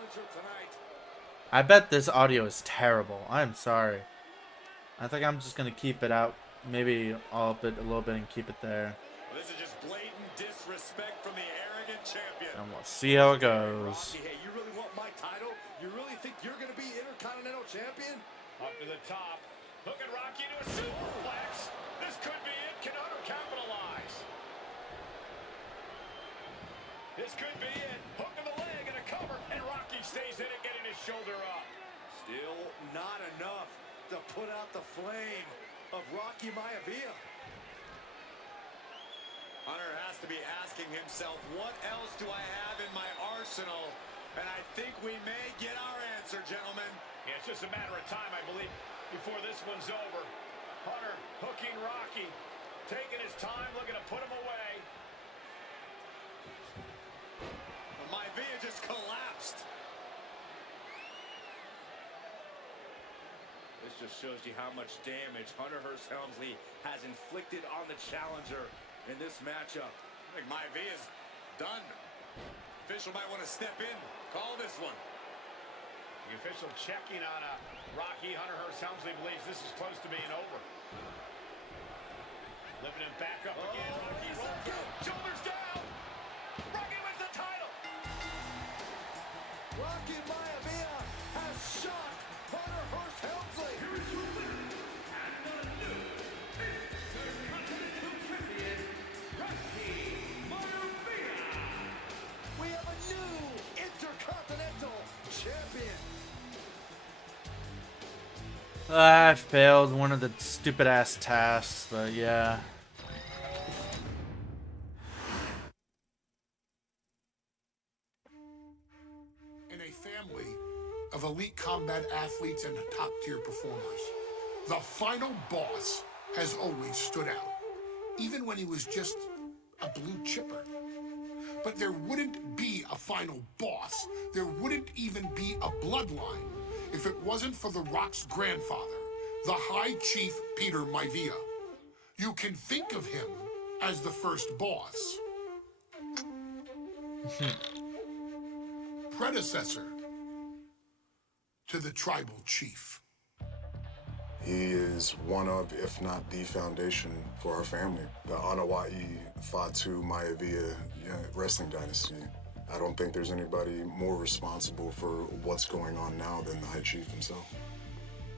I bet this audio is terrible. I'm sorry. I think I'm just gonna keep it out. Maybe a little bit and keep it there. Well, this is just blatant disrespect from the arrogant champion. And we'll see how it goes. Rocky, hey, you really want my title? You really think you're going to be Intercontinental Champion? Up to the top. Hooking Rocky into a superplex. This could be it. Can Hunter capitalize? This could be it. Hook in the leg and a cover. And Rocky stays in it, getting his shoulder up. Still not enough to put out the flame of Rocky Maivia. Hunter has to be asking himself, what else do I have in my arsenal? And I think we may get our answer, gentlemen. Yeah, it's just a matter of time, I believe, before this one's over. Hunter hooking Rocky, taking his time, looking to put him away. But Maivia just collapsed. This just shows you how much damage Hunter Hearst Helmsley has inflicted on the challenger in this matchup. I think Maivia's done. Official might want to step in, call this one. The official checking on Rocky. Hunter Hearst Helmsley believes this is close to being over. Lifting him back up again. Rocky rolls down, shoulders down. Rocky wins the title. Rocky Maivia has shot Hunter Hearst Helmsley. We have a new Intercontinental Champion. I failed one of the stupid ass tasks, but yeah. In a family of elite combat athletes and top-tier performers, the final boss has always stood out, even when he was just a blue chipper. But there wouldn't be a final boss. There wouldn't even be a bloodline if it wasn't for The Rock's grandfather, the High Chief Peter Maivia. You can think of him as the first boss. Predecessor to the tribal chief. He is one of, if not the foundation for our family. The Wwe 2K25 wrestling dynasty. I don't think there's anybody more responsible for what's going on now than the High Chief himself.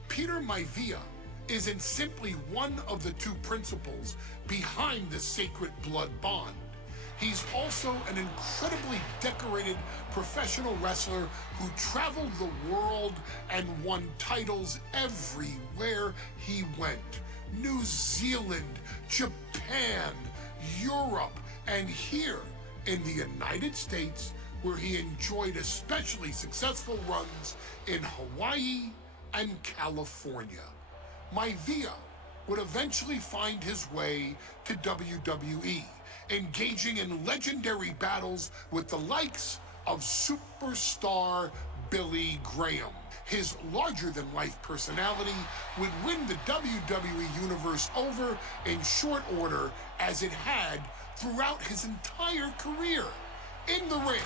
Peter Maivia isn't simply one of the two principals behind the sacred blood bond. He's also an incredibly decorated professional wrestler who traveled the world and won titles everywhere he went. New Zealand, Japan, Europe, and here in the United States, where he enjoyed especially successful runs in Hawaii and California. Maivia would eventually find his way to WWE, engaging in legendary battles with the likes of superstar Billy Graham. His larger-than-life personality would win the WWE Universe over in short order, as it had throughout his entire career. In the ring,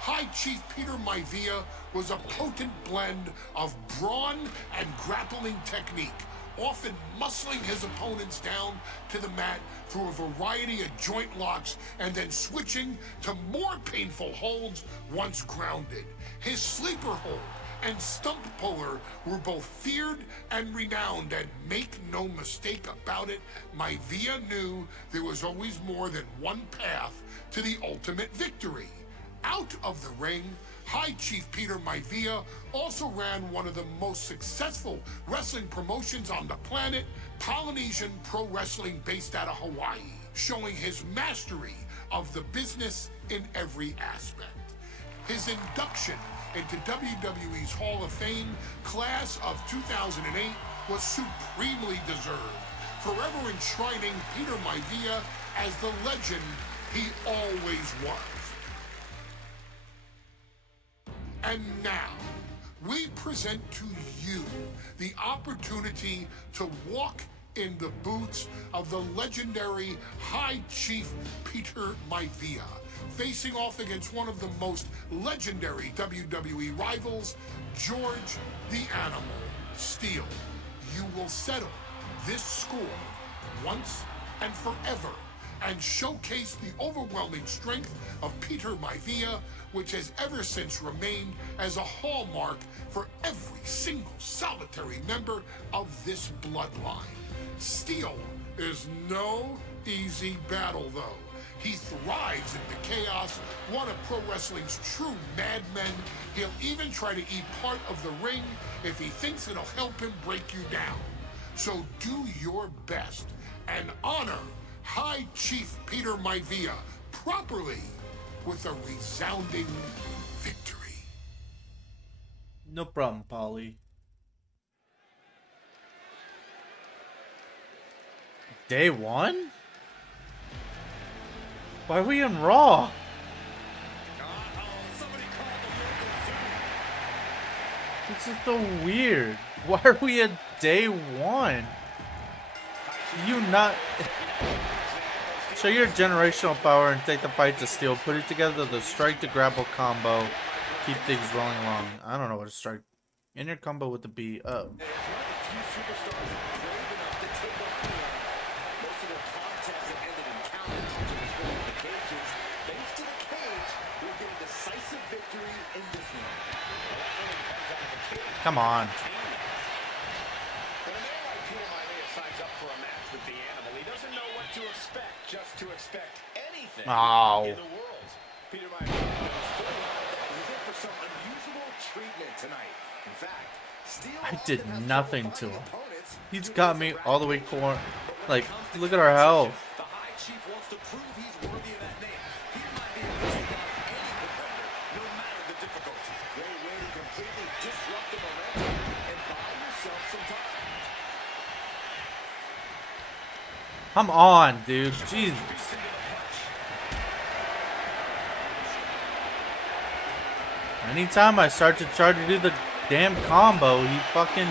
High Chief Peter Maivia was a potent blend of brawn and grappling technique, often muscling his opponents down to the mat through a variety of joint locks and then switching to more painful holds once grounded. His sleeper hold and stump puller were both feared and renowned, and make no mistake about it, Maivia knew there was always more than one path to the ultimate victory. Out of the ring, High Chief Peter Maivia also ran one of the most successful wrestling promotions on the planet, Polynesian Pro Wrestling, based out of Hawaii, showing his mastery of the business in every aspect. His induction into WWE's Hall of Fame class of 2008 was supremely deserved for forever enshrining Peter Maivia as the legend he always was. And now, we present to you the opportunity to walk in the boots of the legendary High Chief Peter Maivia, facing off against one of the most legendary WWE rivals, George the Animal Steele. You will settle this score once and forever and showcase the overwhelming strength of Peter Maivia, which has ever since remained as a hallmark for every single solitary member of this bloodline. Steele is no easy battle, though. He thrives in the chaos, one of pro wrestling's true madmen. He'll even try to eat part of the ring if he thinks it'll help him break you down. So do your best and honor High Chief Peter Maivia properly with a resounding victory. No problem, Polly. Day 1? Why are we in Raw? This is so weird. Why are we at day 1? You not... Show your generational power and take the fight to Steele. Put it together the strike to grapple combo. Keep things rolling along. I don't know what a strike. In your combo with the B. Oh. Come on. Just to expect anything Oh. in the world. Peter Maivia is in for some unusual treatment tonight. In fact, Steele I did nothing to him. He's got me all the way corner. Like, look at our health. The High Chief wants to prove he's worthy of that name. Peter Maivia will take on any competitor, no matter the difficulty. Great way to completely disrupt the momentum and buy yourself some time. Come on, dude. Jesus. Anytime I start to try to do the damn combo, he fucking...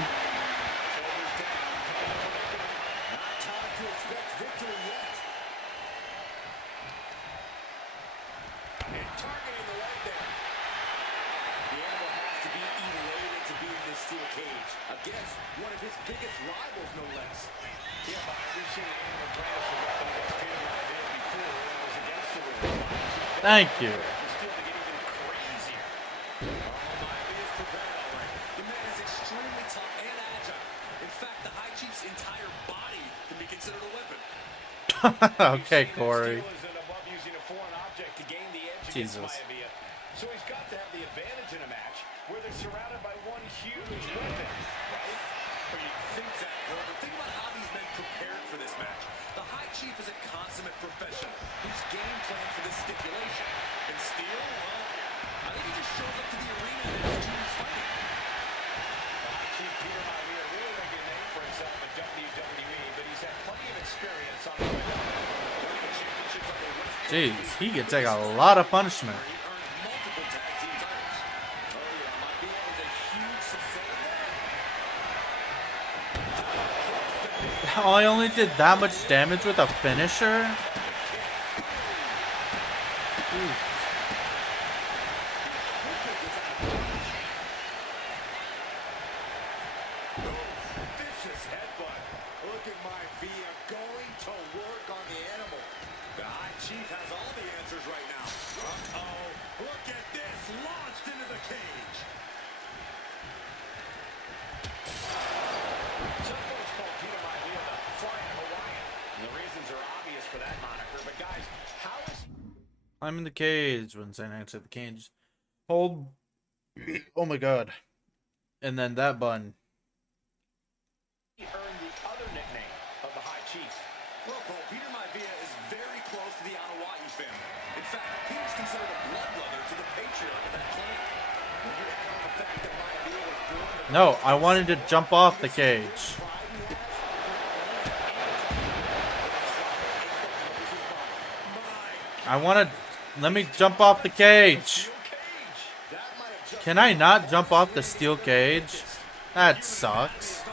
Thank you. Okay, Corey. Jesus. So he's got to have the advantage in a match where they're surrounded by one huge weapon, right? Or you think that, but think about how these men prepared for this match. The High Chief is a consummate professional who's game planned for this stipulation. And Steele, well, I think he just shows up to the arena and continues fighting. The High Chief Peter Maivia really making a name for himself in WWE, but he's had plenty of experience on the way. Jeez, he could take a lot of punishment. Oh, I only did that much damage with a finisher? Ooh. Vicious headbutt. Look at Maivia going to work on the animal. The High Chief has all the answers right now. Uh-oh. Look at this. Launched into the cage. Some folks call Peter Maivia the Flying Hawaiian. And the reasons are obvious for that moniker. But guys, how is... I'm in the cage. When saying I said the cage. Hold. Oh my god. And then that button. He earned the other nickname of the High Chief. Well, Cole, Peter Maivia is very close to the Anoa'i family. In fact, Peter's considered a blood brother to the patriarch of that clan. When you add on the fact that Maivia was born... No, I wanted to jump off the cage. I want to... Let me jump off the cage. Can I not jump off the steel cage? That sucks.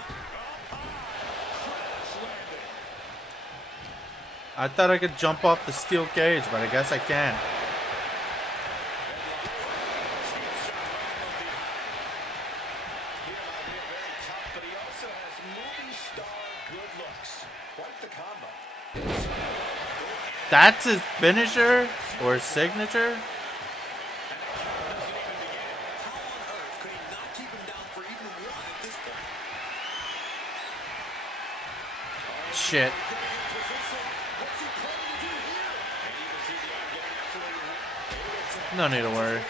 I thought I could jump off the steel cage, but I guess I can't. That's his finisher or signature? Shit. No need to worry.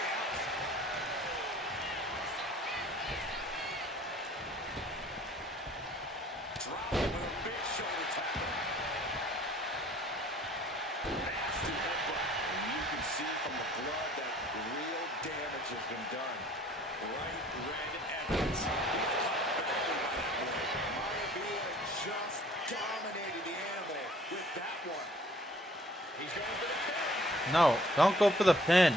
No, don't go for the pin.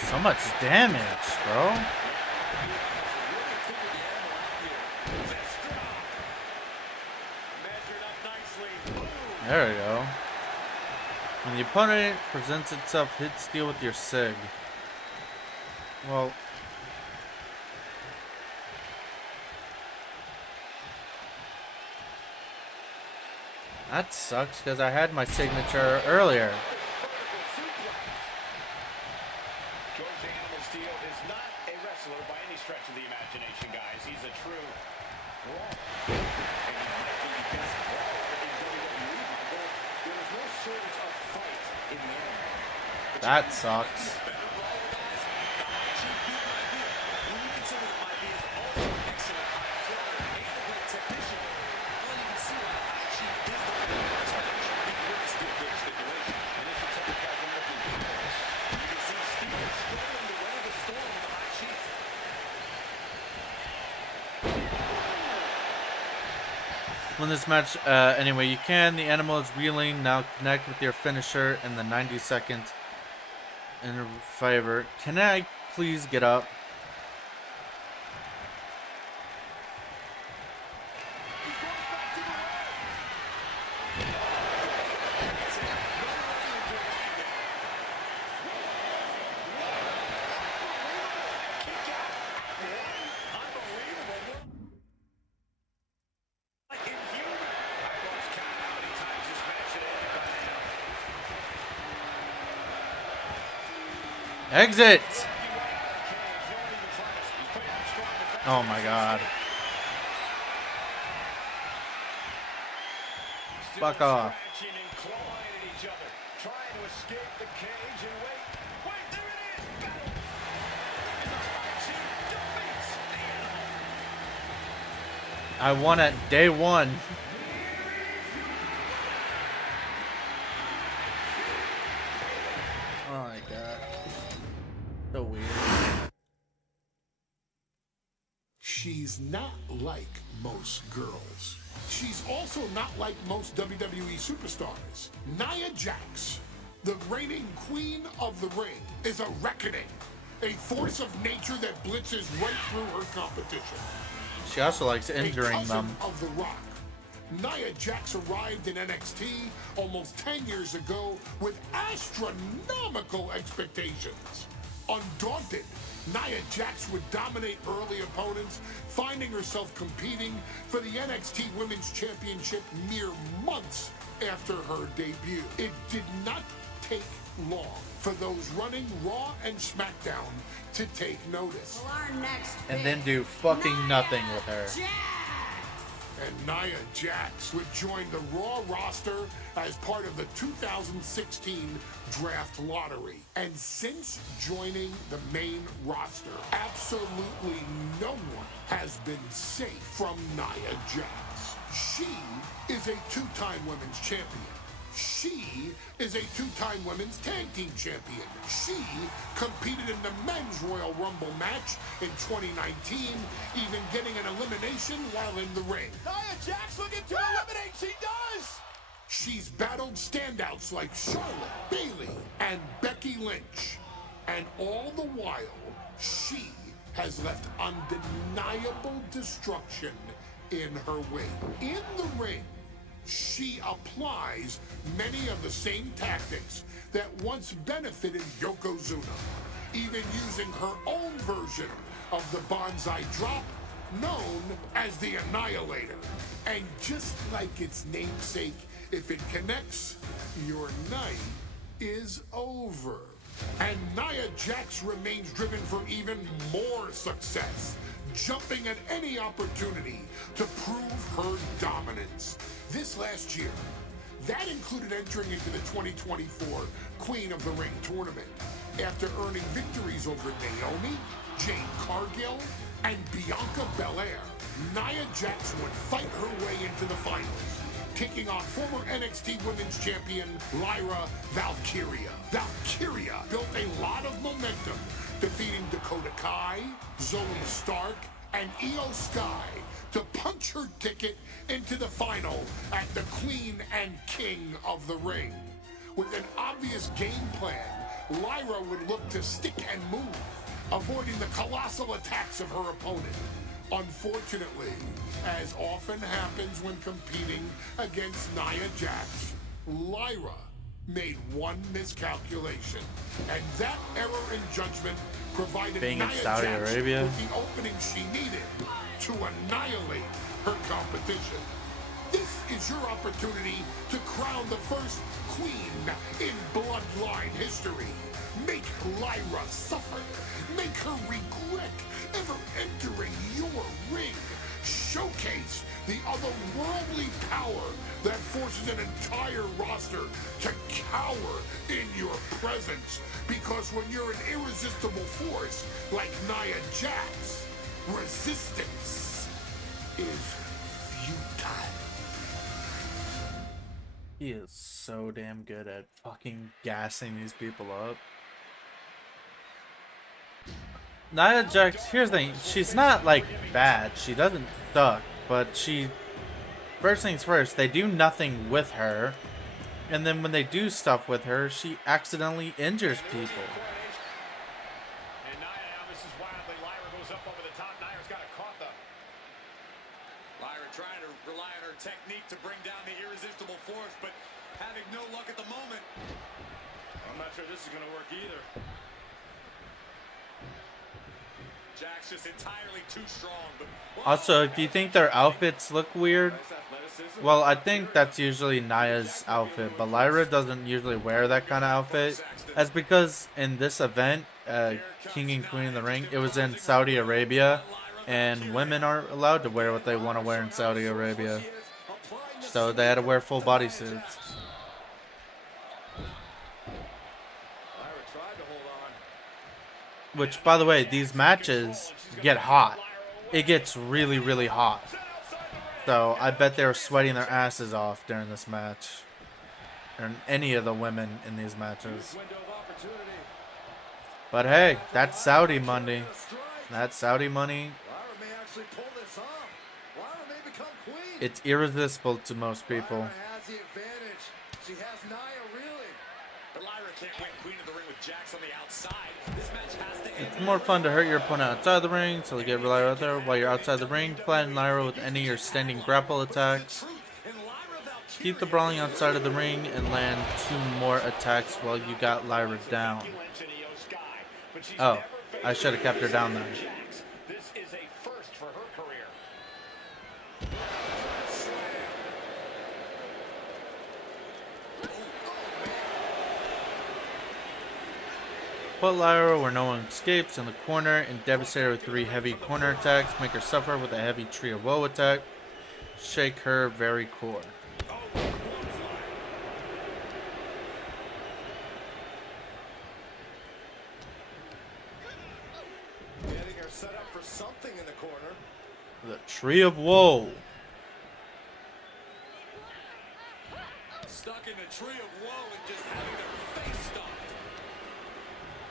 So much damage, bro. There we go. When the opponent presents itself, hit steal with your sig. Well, that sucks because I had my signature earlier. Is not a wrestler by any stretch of the imagination, guys. He's a true brawler. That sucks. Win this match any way you can. The animal is reeling. Now connect with your finisher in the 90 seconds in favor. Can I please get up? Exit! Oh my god. Fuck off. I won at day one. Oh my god. So weird. She's not like most girls. She's also not like most WWE superstars. Nia Jax, the reigning queen of the ring, is a reckoning. A force of nature that blitzes right through her competition. She also likes injuring them. Of the Rock. Nia Jax arrived in NXT almost 10 years ago with astronomical expectations. Undaunted, Nia Jax would dominate early opponents, finding herself competing for the NXT Women's Championship mere months after her debut. It did not take long for those running Raw and SmackDown to take notice. And then do fucking nothing with her. and Nia Jax would join the Raw roster as part of the 2016 draft lottery. And since joining the main roster, absolutely no one has been safe from Nia Jax. She is a two-time women's champion. She is a two-time women's tag team champion. She competed in the men's Royal Rumble match in 2019, even getting an elimination while in the ring. Nia Jax looking to eliminate. She does. She's battled standouts like Charlotte, Bayley, and Becky Lynch. And all the while, she has left undeniable destruction in her wake. In the ring, she applies many of the same tactics that once benefited Yokozuna, even using her own version of the bonsai drop, known as the Annihilator. And just like its namesake, if it connects, your night is over. And Nia Jax remains driven for even more success, jumping at any opportunity to prove her dominance. This last year, that included entering into the 2024 Queen of the Ring tournament after earning victories over Naomi, Jade Cargill, and Bianca Belair. Nia Jax would fight her way into the finals, taking on former NXT Women's Champion Lyra Valkyria. Valkyria built a lot of momentum, defeating Dakota Kai, Zoe Stark, and Io Sky to punch her ticket into the final at the Queen and King of the Ring. With an obvious game plan, Lyra would look to stick and move, avoiding the colossal attacks of her opponent. Unfortunately, as often happens when competing against Nia Jax, Lyra made one miscalculation, and that error in judgment provided Being in Nia Saudi Jax Arabia. with the opening she needed to annihilate her competition. This is your opportunity to crown the first queen in Bloodline history. Make Lyra suffer. Make her regret ever entering your ring. Showcase the otherworldly power that forces an entire roster to cower in your presence. Because when you're an irresistible force like Nia Jax, resistance is futile. He is so damn good at fucking gassing these people up. Nia Jax, here's the thing, she's not like bad, she doesn't suck, but first things first, they do nothing with her, and then when they do stuff with her, she accidentally injures people. And Nia now misses wildly. Lyra goes up over the top. Nia's got it caught though. Lyra trying to rely on her technique to bring down the irresistible force, but having no luck at the moment. I'm not sure this is going to work either. Jack's just entirely too strong. But Also, if you think their outfits look weird, well, I think that's usually Nia's outfit, but Lyra doesn't usually wear that kind of outfit. That's because in this event, King and Queen of the Ring, it was in Saudi Arabia, and women aren't allowed to wear what they want to wear in Saudi Arabia. So they had to wear full bodysuits. Which, by the way, these matches get hot. It gets really, really hot. So I bet they were sweating their asses off during this match. Or any of the women in these matches. But hey, that's Saudi money. That's Saudi money. It's irresistible to most people. She has Nia really. But Lyra can't win Queen of the Ring with Jax on the outside. This match has to end. It's more fun to hurt your opponent outside the ring, so get Lyra out there while you're outside the ring. Flatten Lyra with any of your standing grapple attacks. Keep the brawling outside of the ring and land 2 more attacks while you got Lyra down. Oh, I should have kept her down then. This is a first for her career. Put Lyra where no one escapes in the corner and devastate her with 3 heavy corner attacks. Make her suffer with a heavy Tree of Woe attack. shake her very core. Getting her set up for something in the corner. The Tree of Woe. Stuck in the Tree of Woe and just having their face stomped.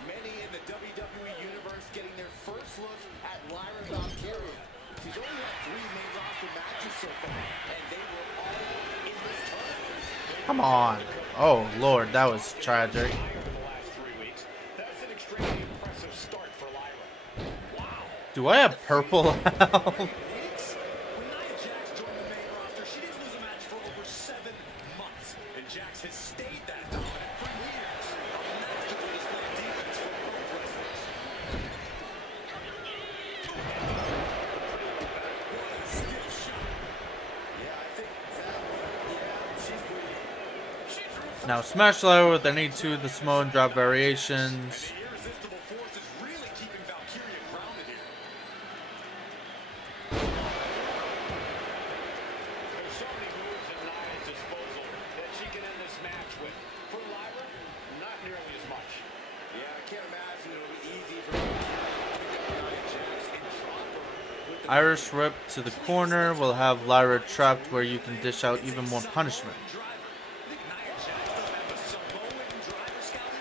Many in the WWE Universe getting their first look at Lyra Valkyria. She's only had 3 main roster matches so far, and they were all in this tournament. Come on. Oh, Lord, that was tragic. The last 3 weeks. That's an extremely impressive start for Lyra. Wow. Do I have purple health? When Nia Jax joined the main roster, she didn't lose a match for over 7 months. And Jax has stayed that dominant for years. A masterful display of defense from both wrestlers. What a stiff shot. Yeah, I think that one, yeah, she's bleeding. She drew Now smash low with any 2 of the Samoan drop variations. The irresistible force is really keeping Valkyria grounded here. There's so many moves at Nia's disposal that she can end this match with. For Lyra, not nearly as much. Yeah, I can't imagine it'll be easy for Nia Jax and drop her with the Irish whip to the corner will have Lyra trapped where you can dish out even more punishment. Driver. I think Nia Jax doesn't have a Samoan driver scouted.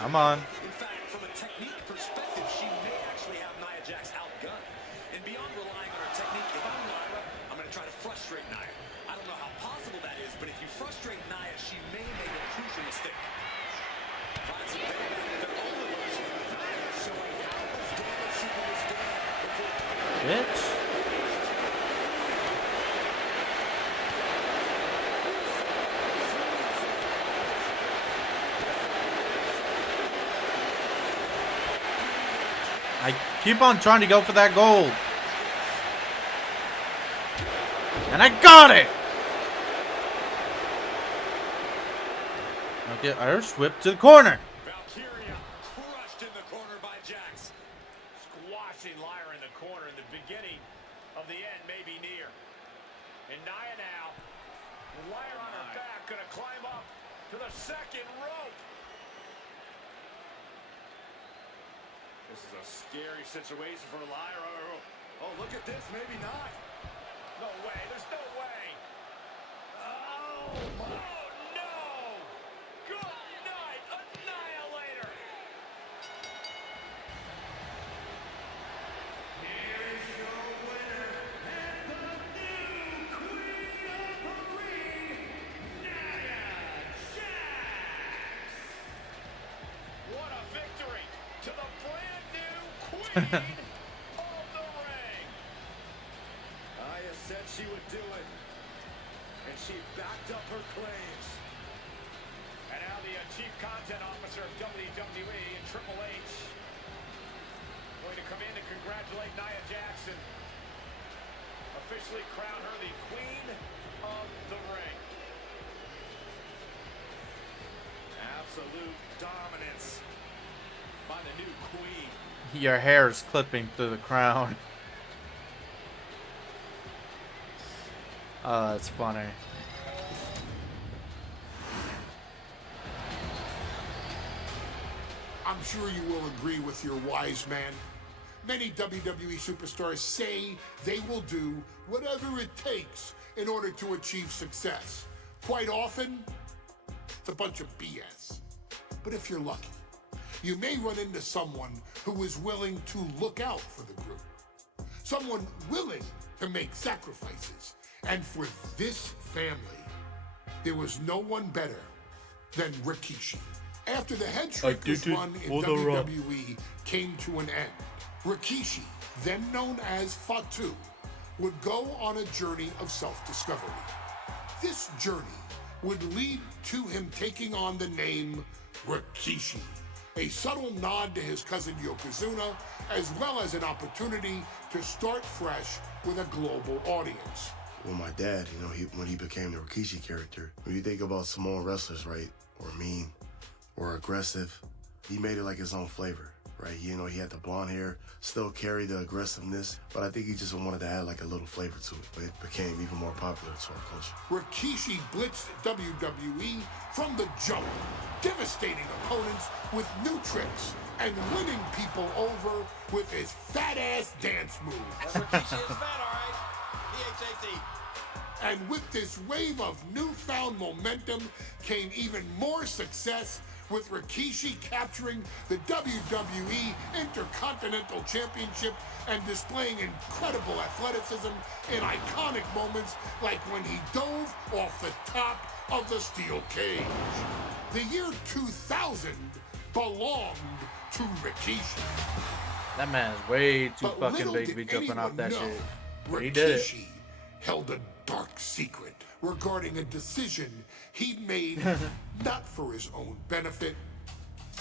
Come on. In fact, from a technique perspective, she may actually have Nia Jax outgunned. And beyond relying on her technique, if I'm Lyra, I'm going to try to frustrate Nia. I don't know how possible that is, but if you frustrate Nia, she may make a crucial mistake. Finds a big man with their own version of Nia, showing how much damage she can withstand before Bitch. I keep on trying to go for that gold. And I got it! I'll get Irish whip to the corner. Valkyria crushed in the corner by Jax. Squashing Lyra in the corner, and the beginning of the end may be near. And Nia now, with Lyra on her back, gonna climb up to the second rope. This is a scary situation for Lyra. Oh, look at this, maybe not. No way, there's no way. Oh, no! Good night, Annihilator! Here's your winner, and the new Queen of the Ring, Nia Jax! What a victory to the brand new Queen of the Ring! Nia said she would do it, and she backed up her claims. And now the Chief Content Officer of WWE and Triple H going to come in and congratulate Nia Jax and officially crown her the Queen of the Ring. Absolute dominance by the new queen. Your hair is clipping through the crown. Oh, that's funny. I'm sure you will agree with your wise man. Many WWE superstars say they will do whatever it takes in order to achieve success. Quite often, it's a bunch of BS. But if you're lucky, you may run into someone who is willing to look out for the group. Someone willing to make sacrifices. And for this family, there was no one better than Rikishi. After the head shrinker's run in WWE came to an end, Rikishi, then known as Fatu, would go on a journey of self-discovery. This journey would lead to him taking on the name Rikishi, a subtle nod to his cousin Yokozuna, as well as an opportunity to start fresh with a global audience. Well, my dad, when he became the Rikishi character, when you think about Samoan wrestlers, right, or mean, or aggressive, he made it like his own flavor, right? You know, he had the blonde hair, still carried the aggressiveness, but I think he just wanted to add like a little flavor to it. But it became even more popular to our culture. Rikishi blitzed WWE from the jump, devastating opponents with new tricks and winning people over with his fat-ass dance moves. Rikishi is fat, all right. P-H-A-T. And with this wave of newfound momentum came even more success, with Rikishi capturing the WWE Intercontinental Championship and displaying incredible athleticism in iconic moments like when he dove off the top of the steel cage. The year 2000 belonged to Rikishi. That man is way too But fucking little big to did be jumping off that anyone shit. know, He did it. Rikishi held a dark secret regarding a decision he made not for his own benefit,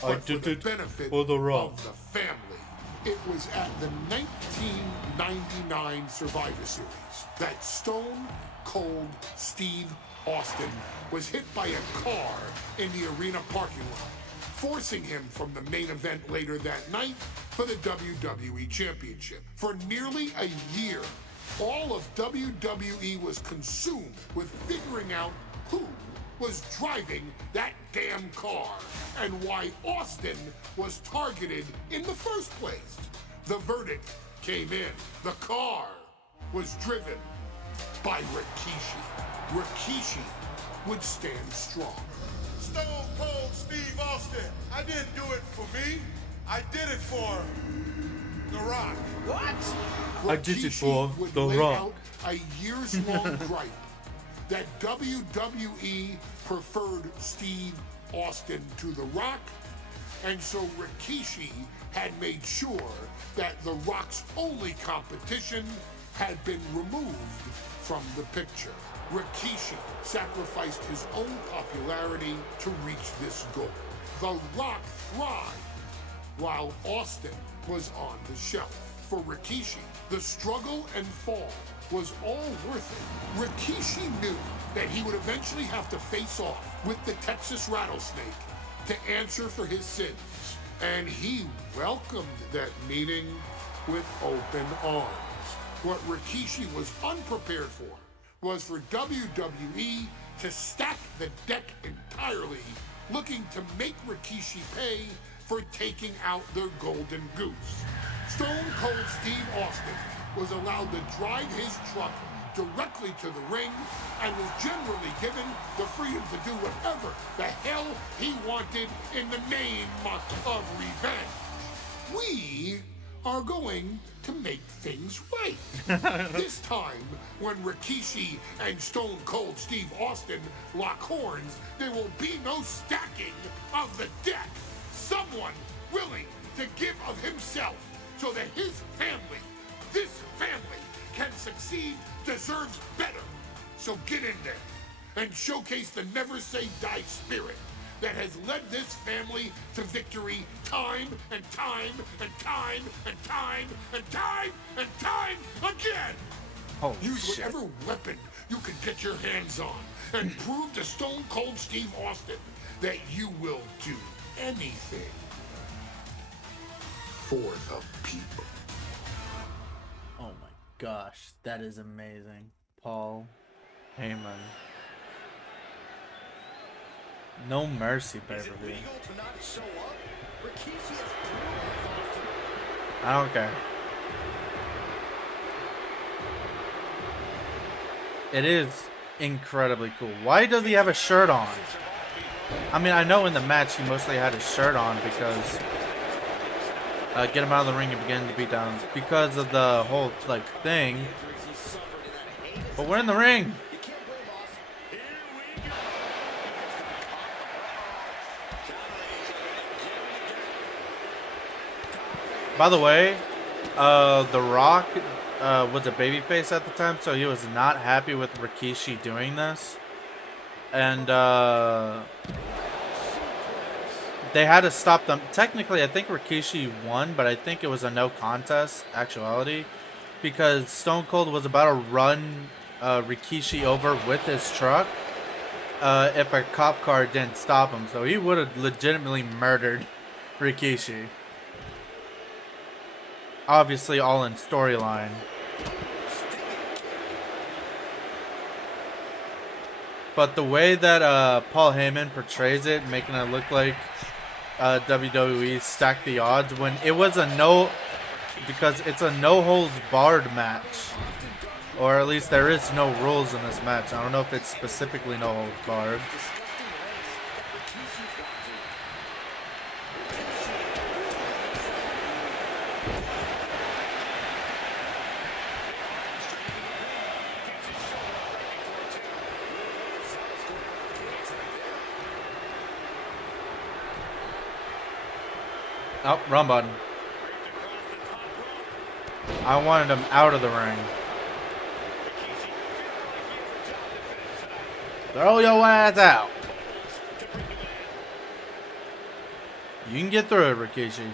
I but for did the it benefit for the Rock. of the family. It was at the 1999 Survivor Series that Stone Cold Steve Austin was hit by a car in the arena parking lot, forcing him from the main event later that night for the WWE Championship. For nearly a year, all of WWE was consumed with figuring out who was driving that damn car and why Austin was targeted in the first place. The verdict came in. The car was driven by Rikishi. Rikishi would stand strong. Stone Cold Steve Austin. I didn't do it for me. I did it for The Rock. What? I did it for would The lay Rock. out a years-long gripe that WWE preferred Steve Austin to The Rock, and so Rikishi had made sure that The Rock's only competition had been removed from the picture. Rikishi sacrificed his own popularity to reach this goal. The Rock thrived while Austin was on the shelf. For Rikishi, the struggle and fall was all worth it. Rikishi knew that he would eventually have to face off with the Texas Rattlesnake to answer for his sins, and he welcomed that meeting with open arms. What Rikishi was unprepared for was for WWE to stack the deck entirely, looking to make Rikishi pay for taking out their golden goose. Stone Cold Steve Austin was allowed to drive his truck directly to the ring and was generally given the freedom to do whatever the hell he wanted in the name of revenge. We are going to make things right. This time, when Rikishi and Stone Cold Steve Austin lock horns, there will be no stacking of the deck. Someone willing to give of himself so that his family, this family, can succeed, deserves better. So get in there and showcase the never say die spirit that has led this family to victory time and time and time and time and time and time again. Holy Use shit. whatever weapon you can get your hands on and prove to Stone Cold Steve Austin that you will do anything for the people. Oh my gosh, that is amazing. Paul Heyman. No Mercy pay-per-view. I don't care. It is incredibly cool. Why does he have a shirt on? I mean, I know in the match he mostly had his shirt on because get him out of the ring and begin to beat down because of the whole like thing. But we're in the ring. By the way, The Rock was a babyface at the time, so he was not happy with Rikishi doing this. And they had to stop them. Technically, I think Rikishi won, but I think it was a no contest, actuality. Because Stone Cold was about to run Rikishi over with his truck if a cop car didn't stop him. So he would have legitimately murdered Rikishi. obviously all in storyline. But the way that Paul Heyman portrays it, making it look like WWE stacked the odds when it was because it's a no holds barred match, or at least there is no rules in this match. I don't know if it's specifically no holds barred. Oh, wrong button. I wanted him out of the ring. Throw your ass out. You can get through it, Rikishi.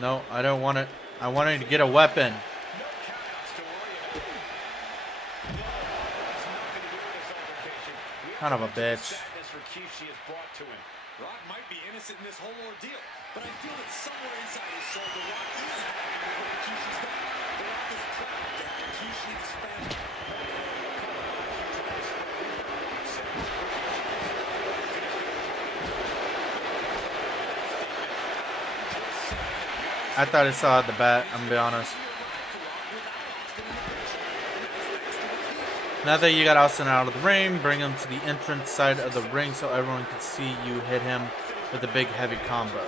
No, I don't want it. I wanted to get a weapon. Kind of a bitch. Rock might be innocent in this whole ordeal, but I feel that somewhere inside his soul, the Rock is happy with what Rikishi's done. The Rock is proud that Rikishi and his family. I thought I saw at the bat, I'm gonna be honest. Now that you got Austin out of the ring, bring him to the entrance side of the ring so everyone can see you hit him with a big heavy combo.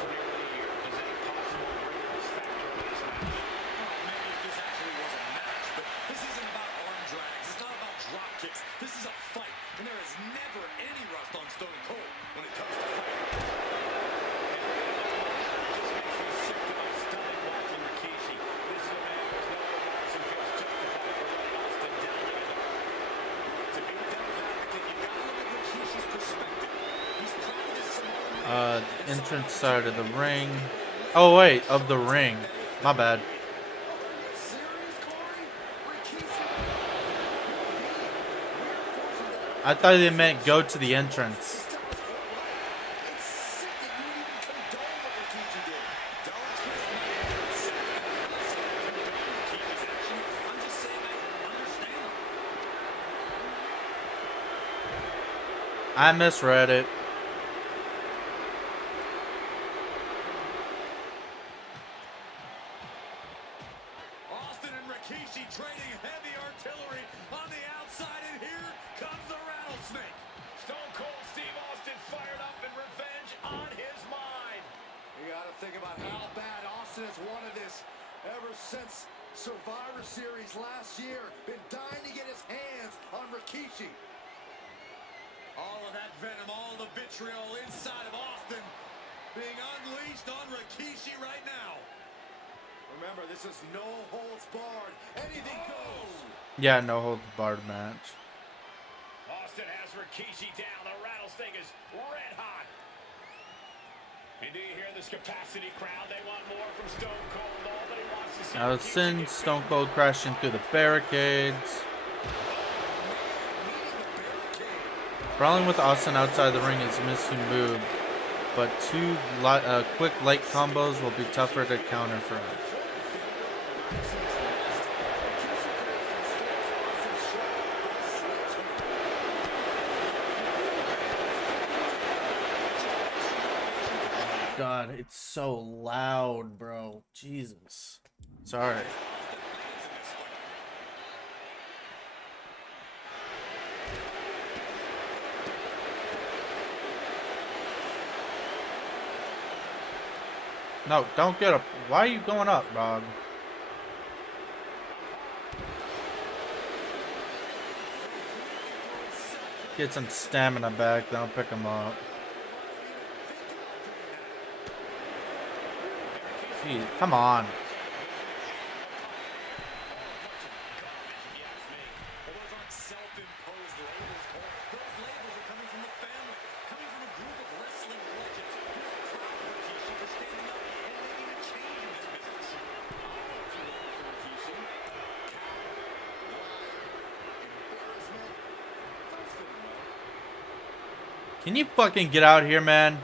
Entrance side of the ring. Oh wait, of the ring. My bad. I thought they meant go to the entrance. I misread it. All of that venom, all the vitriol inside of Austin being unleashed on Rikishi right now. Remember, this is no holds barred. Anything goes. Yeah, no holds barred match. Austin has Rikishi down. The rattlesnake is red hot. And do you hear this capacity crowd? They want more from Stone Cold. Nobody wants to see Now send Stone Cold crashing through the barricades. Brawling with Austin outside the ring is missing move, but two quick light combos will be tougher to counter for him. God, it's so loud, bro. Jesus. Sorry. No, don't get up. Why are you going up, Rob? Get some stamina back, then I'll pick him up. Gee, come on. Can you fucking get out here, man?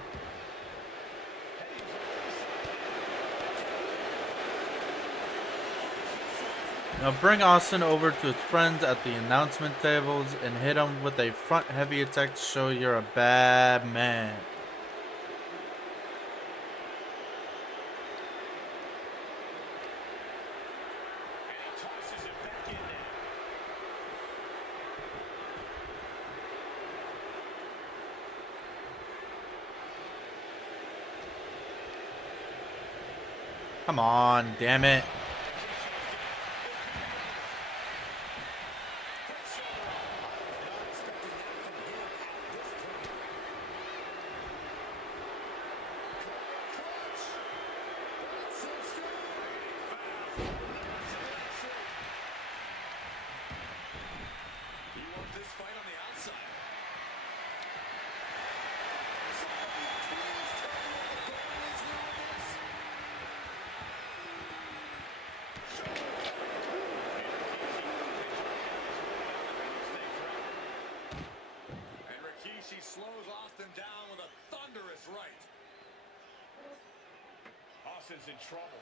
Now bring Austin over to his friends at the announcement tables and hit him with a front heavy attack to show you're a bad man. Come on, damn it. She slows Austin down with a thunderous right. Austin's in trouble.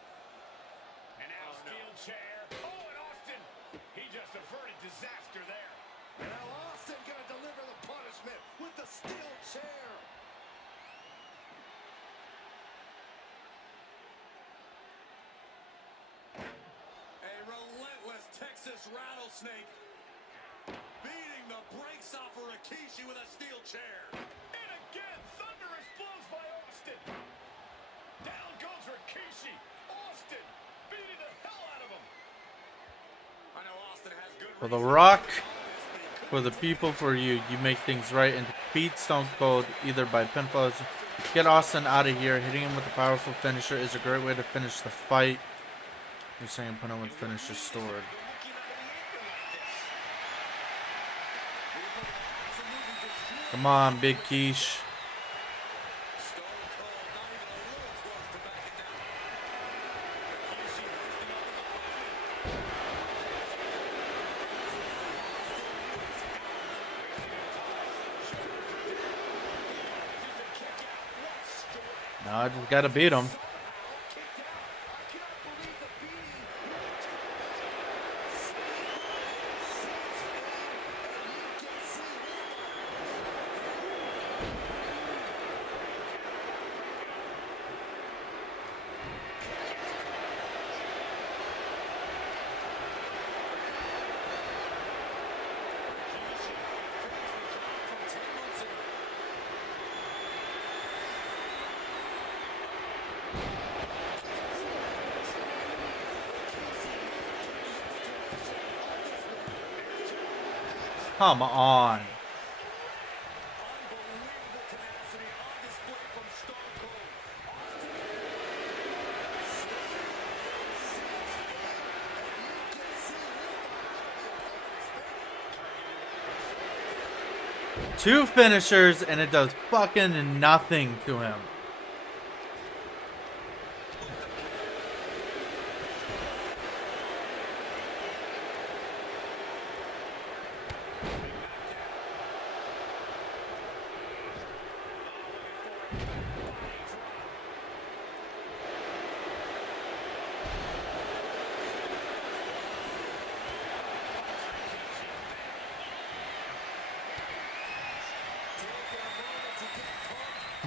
And now steel chair. Oh, and Austin, he just averted disaster there. Now Austin gonna deliver the punishment with the steel chair. A relentless Texas rattlesnake. Beating the brakes off of Rikishi with a steel chair. And again, thunderous blows by Austin. Down goes Rikishi. Austin beating the hell out of him. I know Austin has good For the reason. Rock, for the people, for you, you make things right and defeat Stone Cold either by pinfalls. Get Austin out of here. Hitting him with a powerful finisher is a great way to finish the fight. You're saying put him with finisher stored. Come on, Big Quiche. No, I just gotta beat him. Come on. Two finishers and it does fucking nothing to him.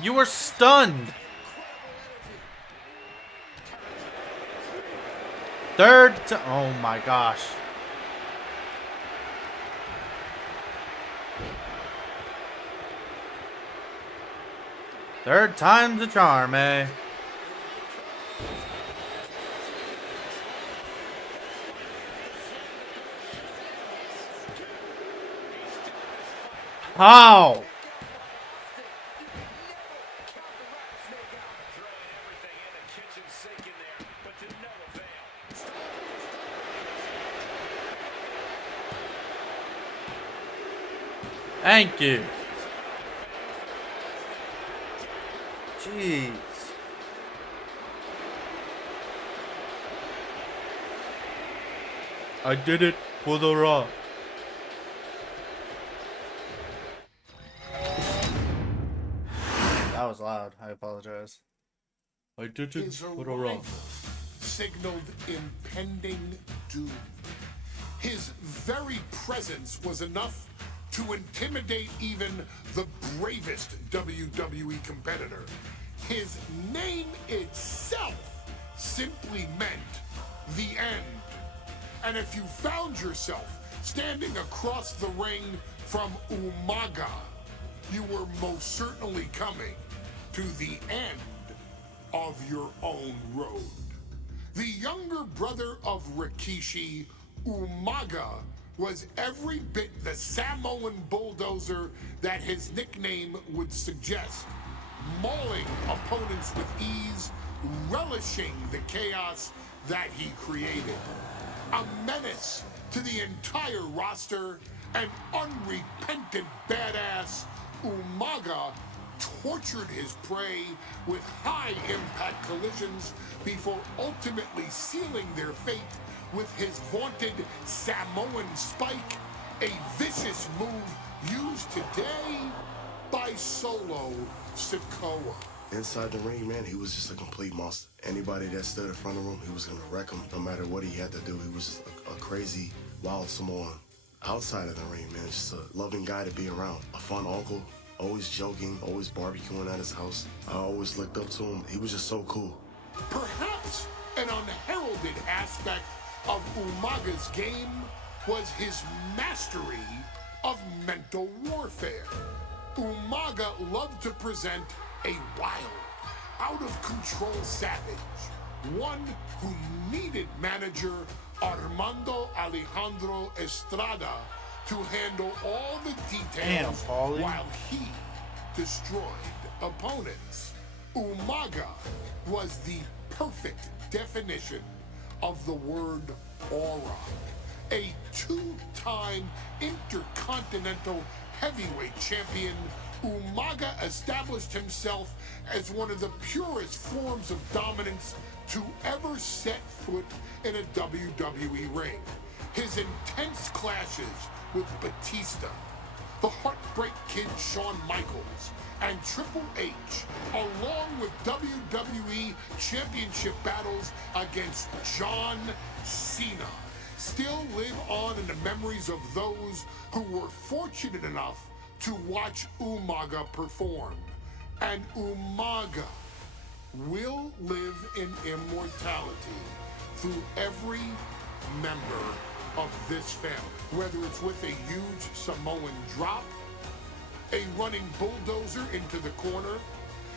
You were stunned. Oh my gosh. Third time's a charm, eh? How? Thank you. Jeez. I did it for the Rock. loud. I apologize. I did His it. What a arrival wrong. signaled impending doom. His very presence was enough to intimidate even the bravest WWE competitor. His name itself simply meant the end. And if you found yourself standing across the ring from Umaga, you were most certainly coming to the end of your own road. The younger brother of Rikishi, Umaga, was every bit the Samoan bulldozer that his nickname would suggest, mauling opponents with ease, relishing the chaos that he created. A menace to the entire roster, an unrepentant badass, Umaga tortured his prey with high-impact collisions before ultimately sealing their fate with his vaunted Samoan spike, a vicious move used today by Solo Sikoa. Inside the ring, man, he was just a complete monster. Anybody that stood in front of him, he was gonna wreck him no matter what he had to do. He was just a crazy, wild Samoan. Outside of the ring, man, just a loving guy to be around. A fun uncle, always joking, always barbecuing at his house. I always looked up to him. He was just so cool. Perhaps an unheralded aspect of Umaga's game was his mastery of mental warfare. Umaga loved to present a wild, out-of-control savage, one who needed manager Armando Alejandro Estrada to handle all the details while he destroyed opponents. Umaga was the perfect definition of the word aura. A two-time intercontinental heavyweight champion, Umaga established himself as one of the purest forms of dominance to ever set foot in a WWE ring. His intense clashes with Batista, the Heartbreak Kid Shawn Michaels, and Triple H, along with WWE Championship battles against John Cena, still live on in the memories of those who were fortunate enough to watch Umaga perform. And Umaga will live in immortality through every member of this family. Whether it's with a huge Samoan drop, a running bulldozer into the corner,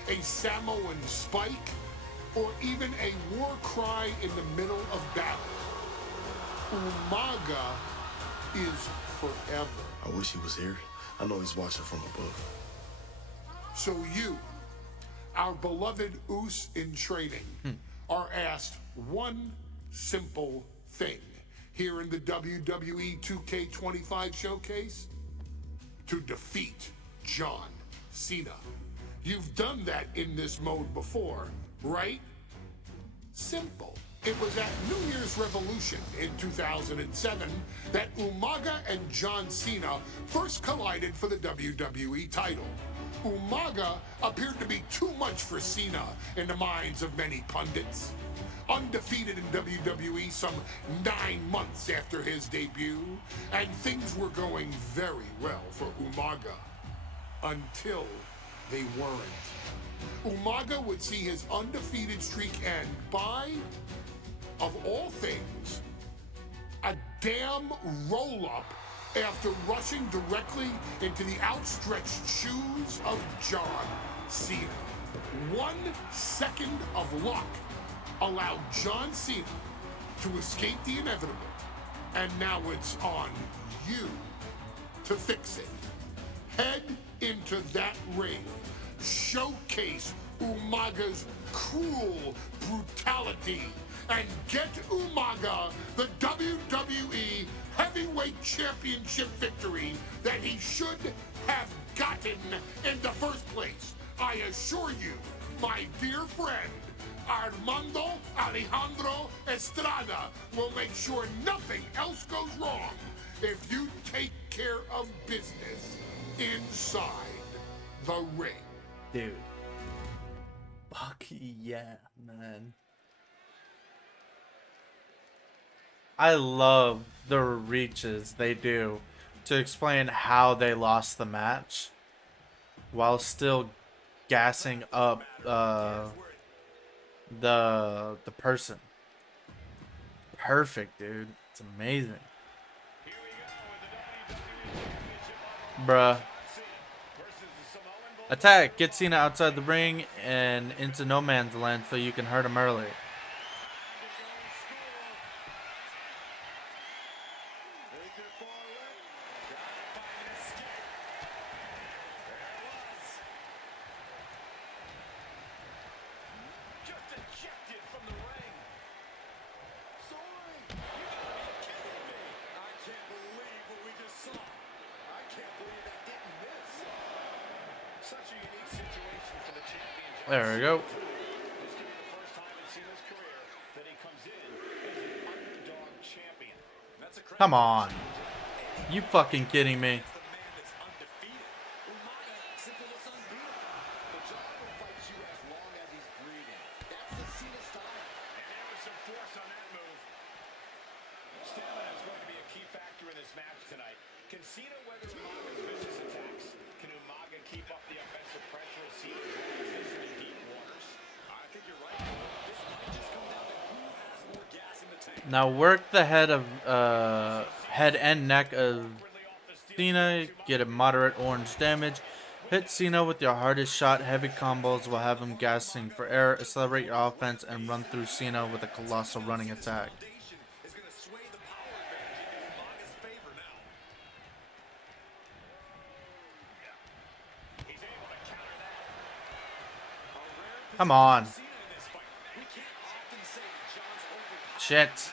a Samoan spike, or even a war cry in the middle of battle, Umaga is forever. I wish he was here. I know he's watching from above. So you, our beloved Us in training, are asked one simple thing here in the WWE 2K25 showcase: to defeat John Cena. You've done that in this mode before, right? Simple. It was at New Year's Revolution in 2007 that Umaga and John Cena first collided for the WWE title. Umaga appeared to be too much for Cena in the minds of many pundits. Undefeated in WWE some 9 months after his debut, and things were going very well for Umaga. Until they weren't. Umaga would see his undefeated streak end by, of all things, a damn roll-up after rushing directly into the outstretched shoes of John Cena. 1 second of luck allowed John Cena to escape the inevitable, and now it's on you to fix it. Head into that ring, showcase Umaga's cruel brutality, and get Umaga the WWE Heavyweight Championship victory that he should have gotten in the first place. I assure you, my dear friend, Armando Alejandro Estrada will make sure nothing else goes wrong if you take care of business inside the ring. Dude, Fuck yeah, man. I love the reaches they do to explain how they lost the match while still gassing up the person. Perfect, dude. It's amazing. Bruh. Attack. Get Cena outside the ring and into no man's land so you can hurt him early. There we go. Come on. You fucking kidding me? Now work the head and neck of Cena. Get a moderate orange damage. Hit Cena with your hardest shot. Heavy combos will have him gasping for air. Accelerate your offense and run through Cena with a colossal running attack. Come on. Shit.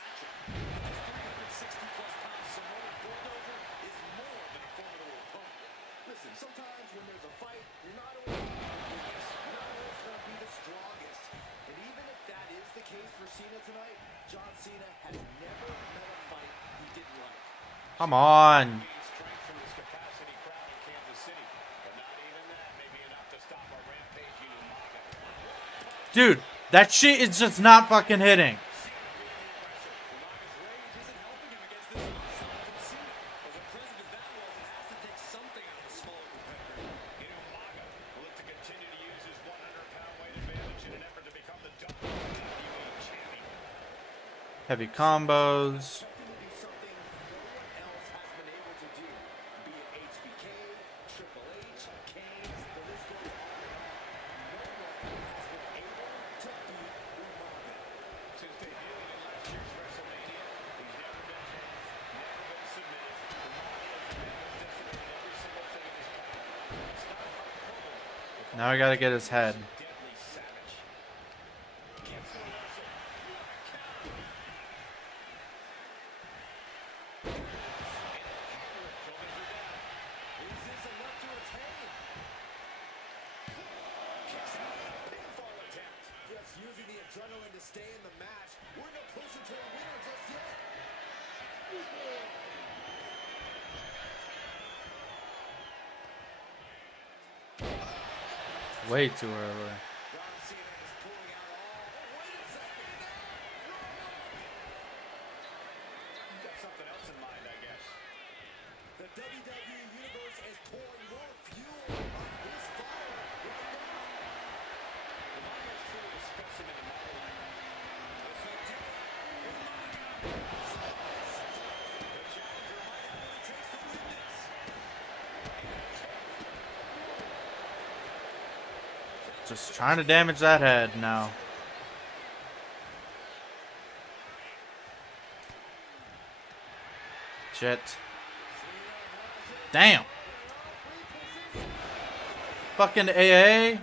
Come on. Dude, that shit is just not fucking hitting. Heavy combos. Now I gotta get his head. Way too early. Just trying to damage that head now. Shit. Damn. Fucking AA.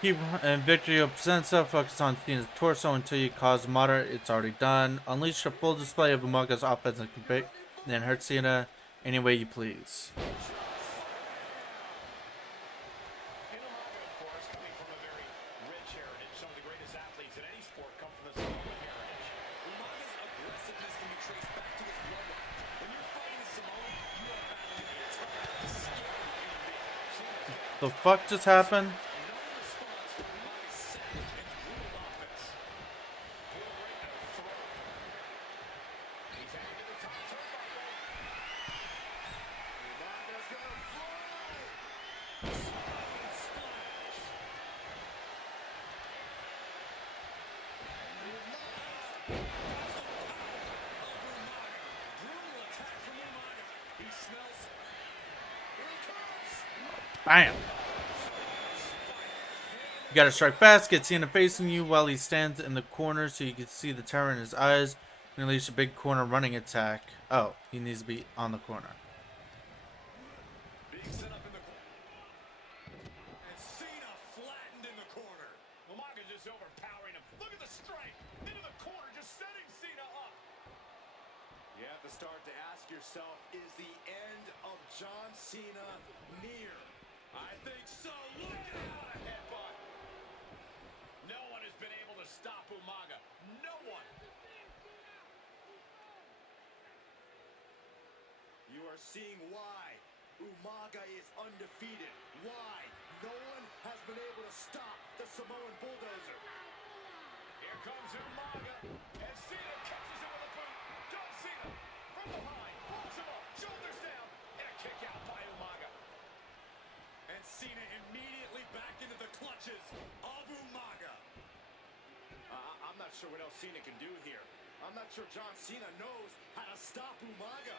Keep and victory of Sensa. Focus on Cena's torso until you cause moderate. It's already done. Unleash a full display of Umaga's offense and then hurt Cena any way you please. The fuck just happened? Bam! You gotta strike fast, get Cena facing you while he stands in the corner so you can see the terror in his eyes. And unleash a big corner running attack. Oh, he needs to be on the corner. Being set up in the corner. And Cena flattened in the corner. Umaga just overpowering him. Look at the strike. Into the corner, just setting Cena up. You have to start to ask yourself, is the end of John Cena near? I think so. Look out! A headbutt. No one has been able to stop Umaga. No one. You are seeing why Umaga is undefeated. Why no one has been able to stop the Samoan bulldozer. Here comes Umaga. And Cena catches him with a boot. John Cena from behind. Pulls him up. Shoulders down. And a kick out by Umaga. And Cena immediately back into the clutches of Umaga. I'm not sure what else Cena can do here. I'm not sure John Cena knows how to stop Umaga.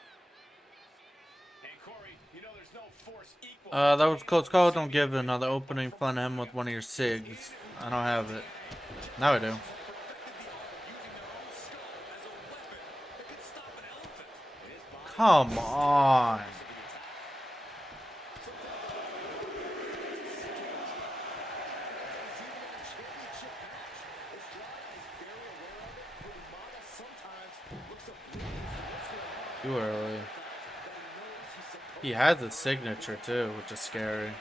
And Corey, you know there's no force equal. That was close call. Don't give another opening. Fun him with one of your SIGs. I don't have it. Now I do. Come on. Too early. He has a signature too, which is scary.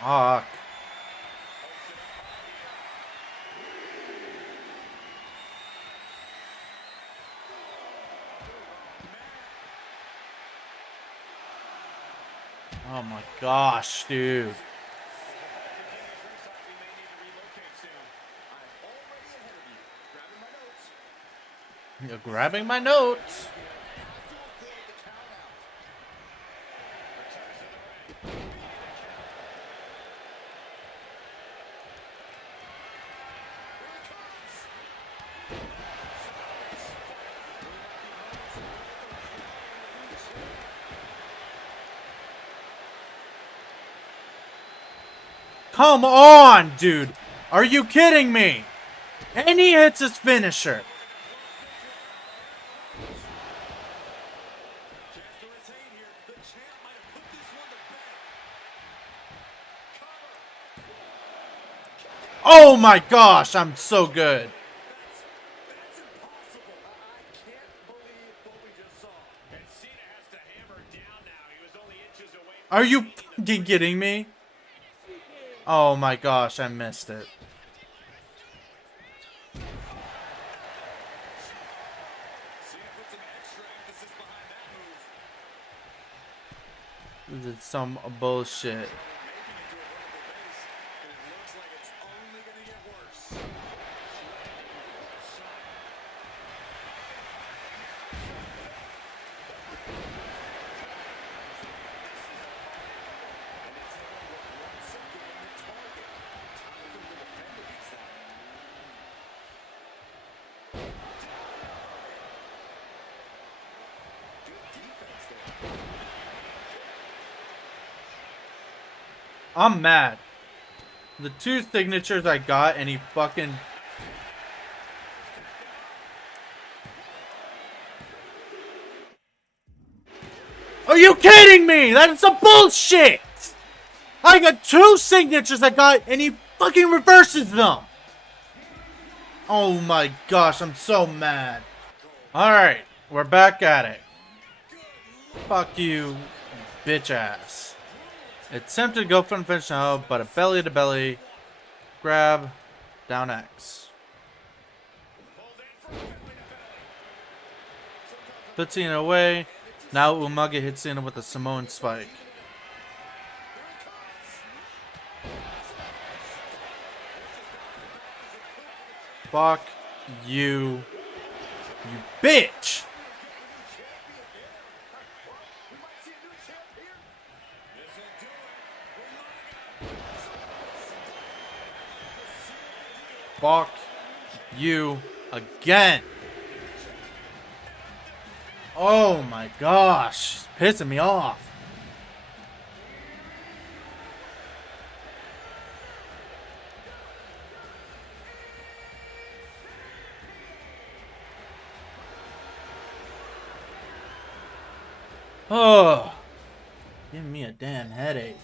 Fuck. Oh my gosh, dude. You're grabbing my notes. Come on, dude. Are you kidding me? And he hits his finisher. Oh my gosh, I'm so good. Are you fucking kidding me? Oh my gosh, I missed it. This is some bullshit. I'm mad. The 2 signatures I got and he fucking... Are you kidding me? That's some bullshit! I got 2 signatures I got and he fucking reverses them! Oh my gosh, I'm so mad. Alright, we're back at it. Fuck you, bitch ass. Attempted to go for the finish now, but a belly to belly grab, down X. Puts Cena away. Now Umaga hits Cena with a Samoan spike. Fuck you, you bitch! Fuck you again. Oh my gosh. It's pissing me off. Oh. Giving me a damn headache.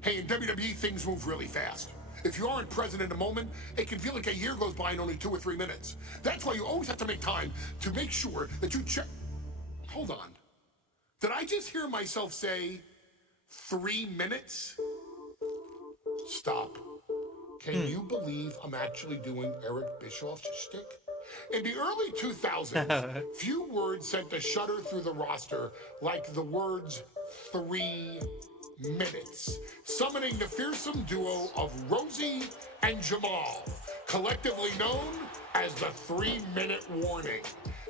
Hey, in WWE, things move really fast. If you aren't present in the moment, it can feel like a year goes by in only 2 or 3 minutes. That's why you always have to make time to make sure that you check. Hold on. Did I just hear myself say 3 minutes? Stop. Can you believe I'm actually doing Eric Bischoff's shtick? In the early 2000s, few words sent a shudder through the roster like the words 3 minutes, summoning the fearsome duo of Rosie and Jamal, collectively known as the 3-minute warning.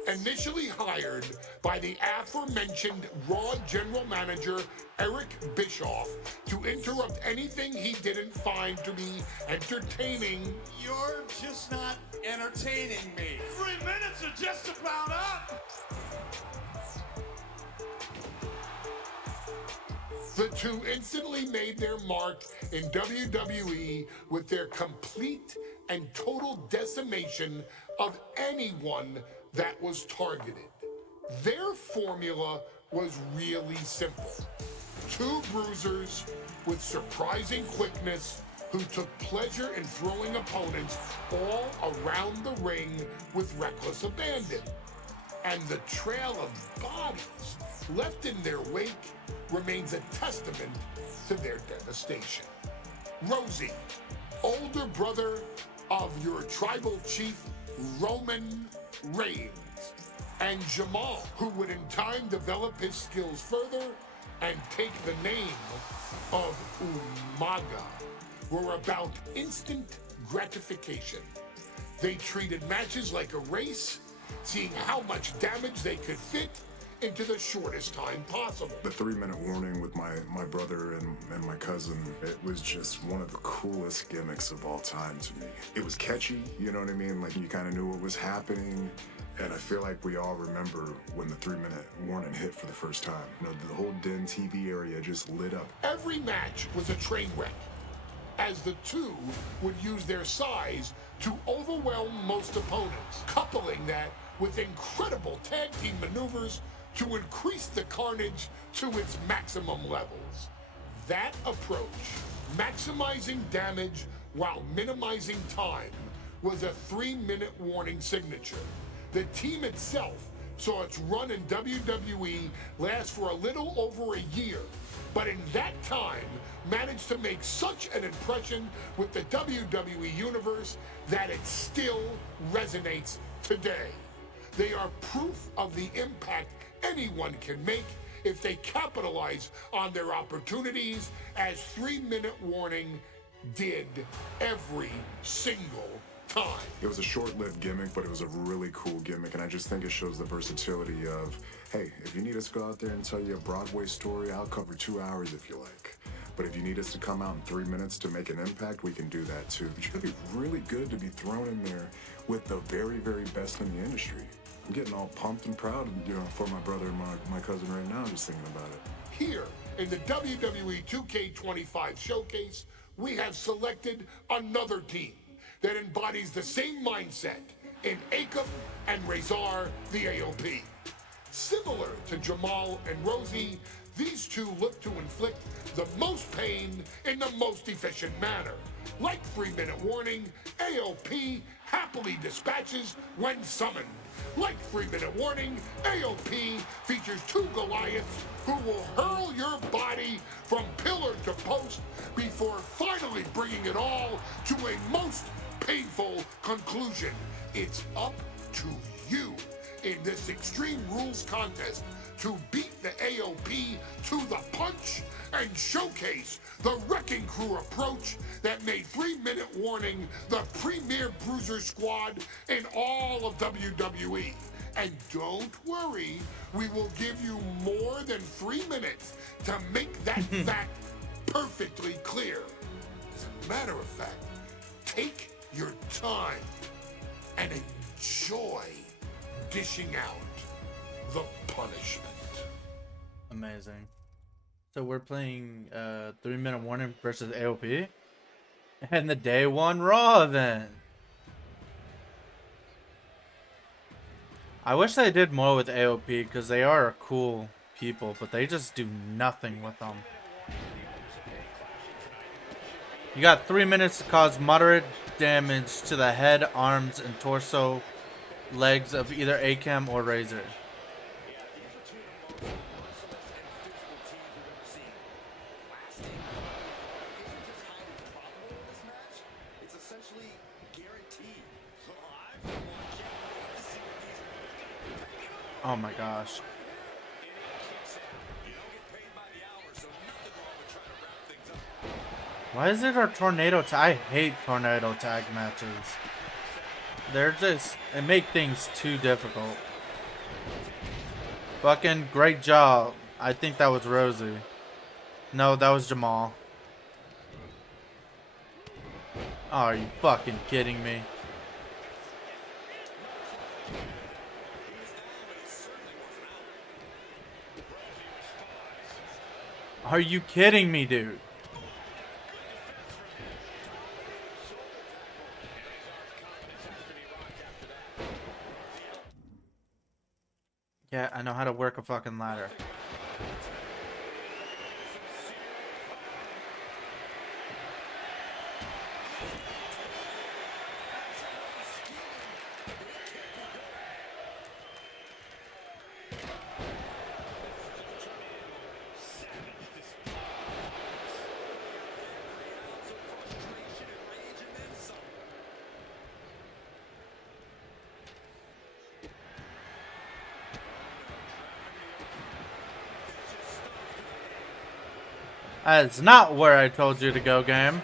Initially hired by the aforementioned Raw General Manager Eric Bischoff to interrupt anything he didn't find to be entertaining. You're just not entertaining me. 3 minutes are just about up. The two instantly made their mark in WWE with their complete and total decimation of anyone that was targeted. Their formula was really simple. 2 bruisers with surprising quickness who took pleasure in throwing opponents all around the ring with reckless abandon. And the trail of bodies left in their wake remains a testament to their devastation. Rosie, older brother of your tribal chief, Roman Reigns, and Jamal, who would in time develop his skills further and take the name of Umaga, were about instant gratification. They treated matches like a race, seeing how much damage they could fit into the shortest time possible. The 3-minute warning with my brother and my cousin, it was just one of the coolest gimmicks of all time to me. It was catchy, you know what I mean? Like, you kind of knew what was happening. And I feel like we all remember when the 3-minute warning hit for the first time. You know, the whole Den TV area just lit up. Every match was a train wreck, as the two would use their size to overwhelm most opponents, coupling that with incredible tag team maneuvers to increase the carnage to its maximum levels. That approach, maximizing damage while minimizing time, was a 3-minute warning signature. The team itself saw its run in WWE last for a little over a year, but in that time managed to make such an impression with the WWE Universe that it still resonates today. They are proof of the impact anyone can make if they capitalize on their opportunities, as 3-minute warning did every single time. It was a short-lived gimmick, but it was a really cool gimmick, and I just think it shows the versatility of, hey, if you need us to go out there and tell you a Broadway story, I'll cover 2 hours if you like. But if you need us to come out in 3 minutes to make an impact, we can do that too. But you gotta be really good to be thrown in there with the very, very best in the industry. I'm getting all pumped and proud, you know, for my brother and my cousin right now, just thinking about it. Here in the WWE 2K25 showcase, we have selected another team that embodies the same mindset in Akam and Razor the AOP. Similar to Jamal and Rosie, these two look to inflict the most pain in the most efficient manner. Like 3-minute warning, AOP happily dispatches when summoned. Like 3-minute warning, AOP features two Goliaths who will hurl your body from pillar to post before finally bringing it all to a most painful conclusion. It's up to you in this Extreme Rules contest to beat the AOP to the punch and showcase the Wrecking Crew approach that made 3-minute warning the premier bruiser squad in all of WWE. And don't worry, we will give you more than 3 minutes to make that fact perfectly clear. As a matter of fact, take your time and enjoy dishing out the punishment. Amazing. So we're playing 3-minute warning versus AOP and the day 1 Raw event. I wish they did more with AOP because they are cool people, but they just do nothing with them. You got 3 minutes to cause moderate damage to the head, arms, and torso, legs of either Akam or Razor. Oh my gosh. Why is it a tornado I hate tornado tag matches. They're just, they make things too difficult. Fucking great job. I think that was Rosie. No, that was Jamal. Oh, are you fucking kidding me? Are you kidding me, dude? Yeah, I know how to work a fucking ladder. That's not where I told you to go, game.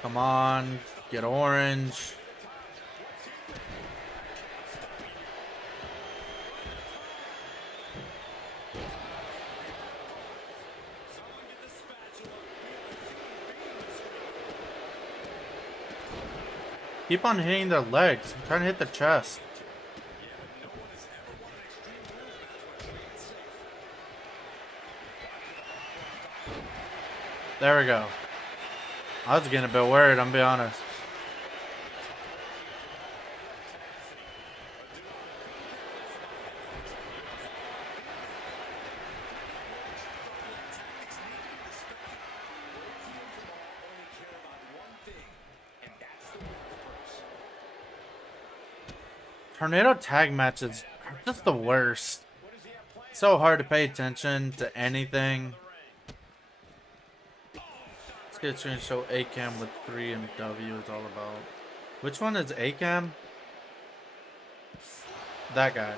Come on, get orange. Keep on hitting their legs. I'm trying to hit the chest. There we go. I was getting a bit worried, I'm being honest. Tornado tag matches are just the worst. It's so hard to pay attention to anything. Let's get a screen show Akam with 3 and W is all about. Which one is Akam? That guy.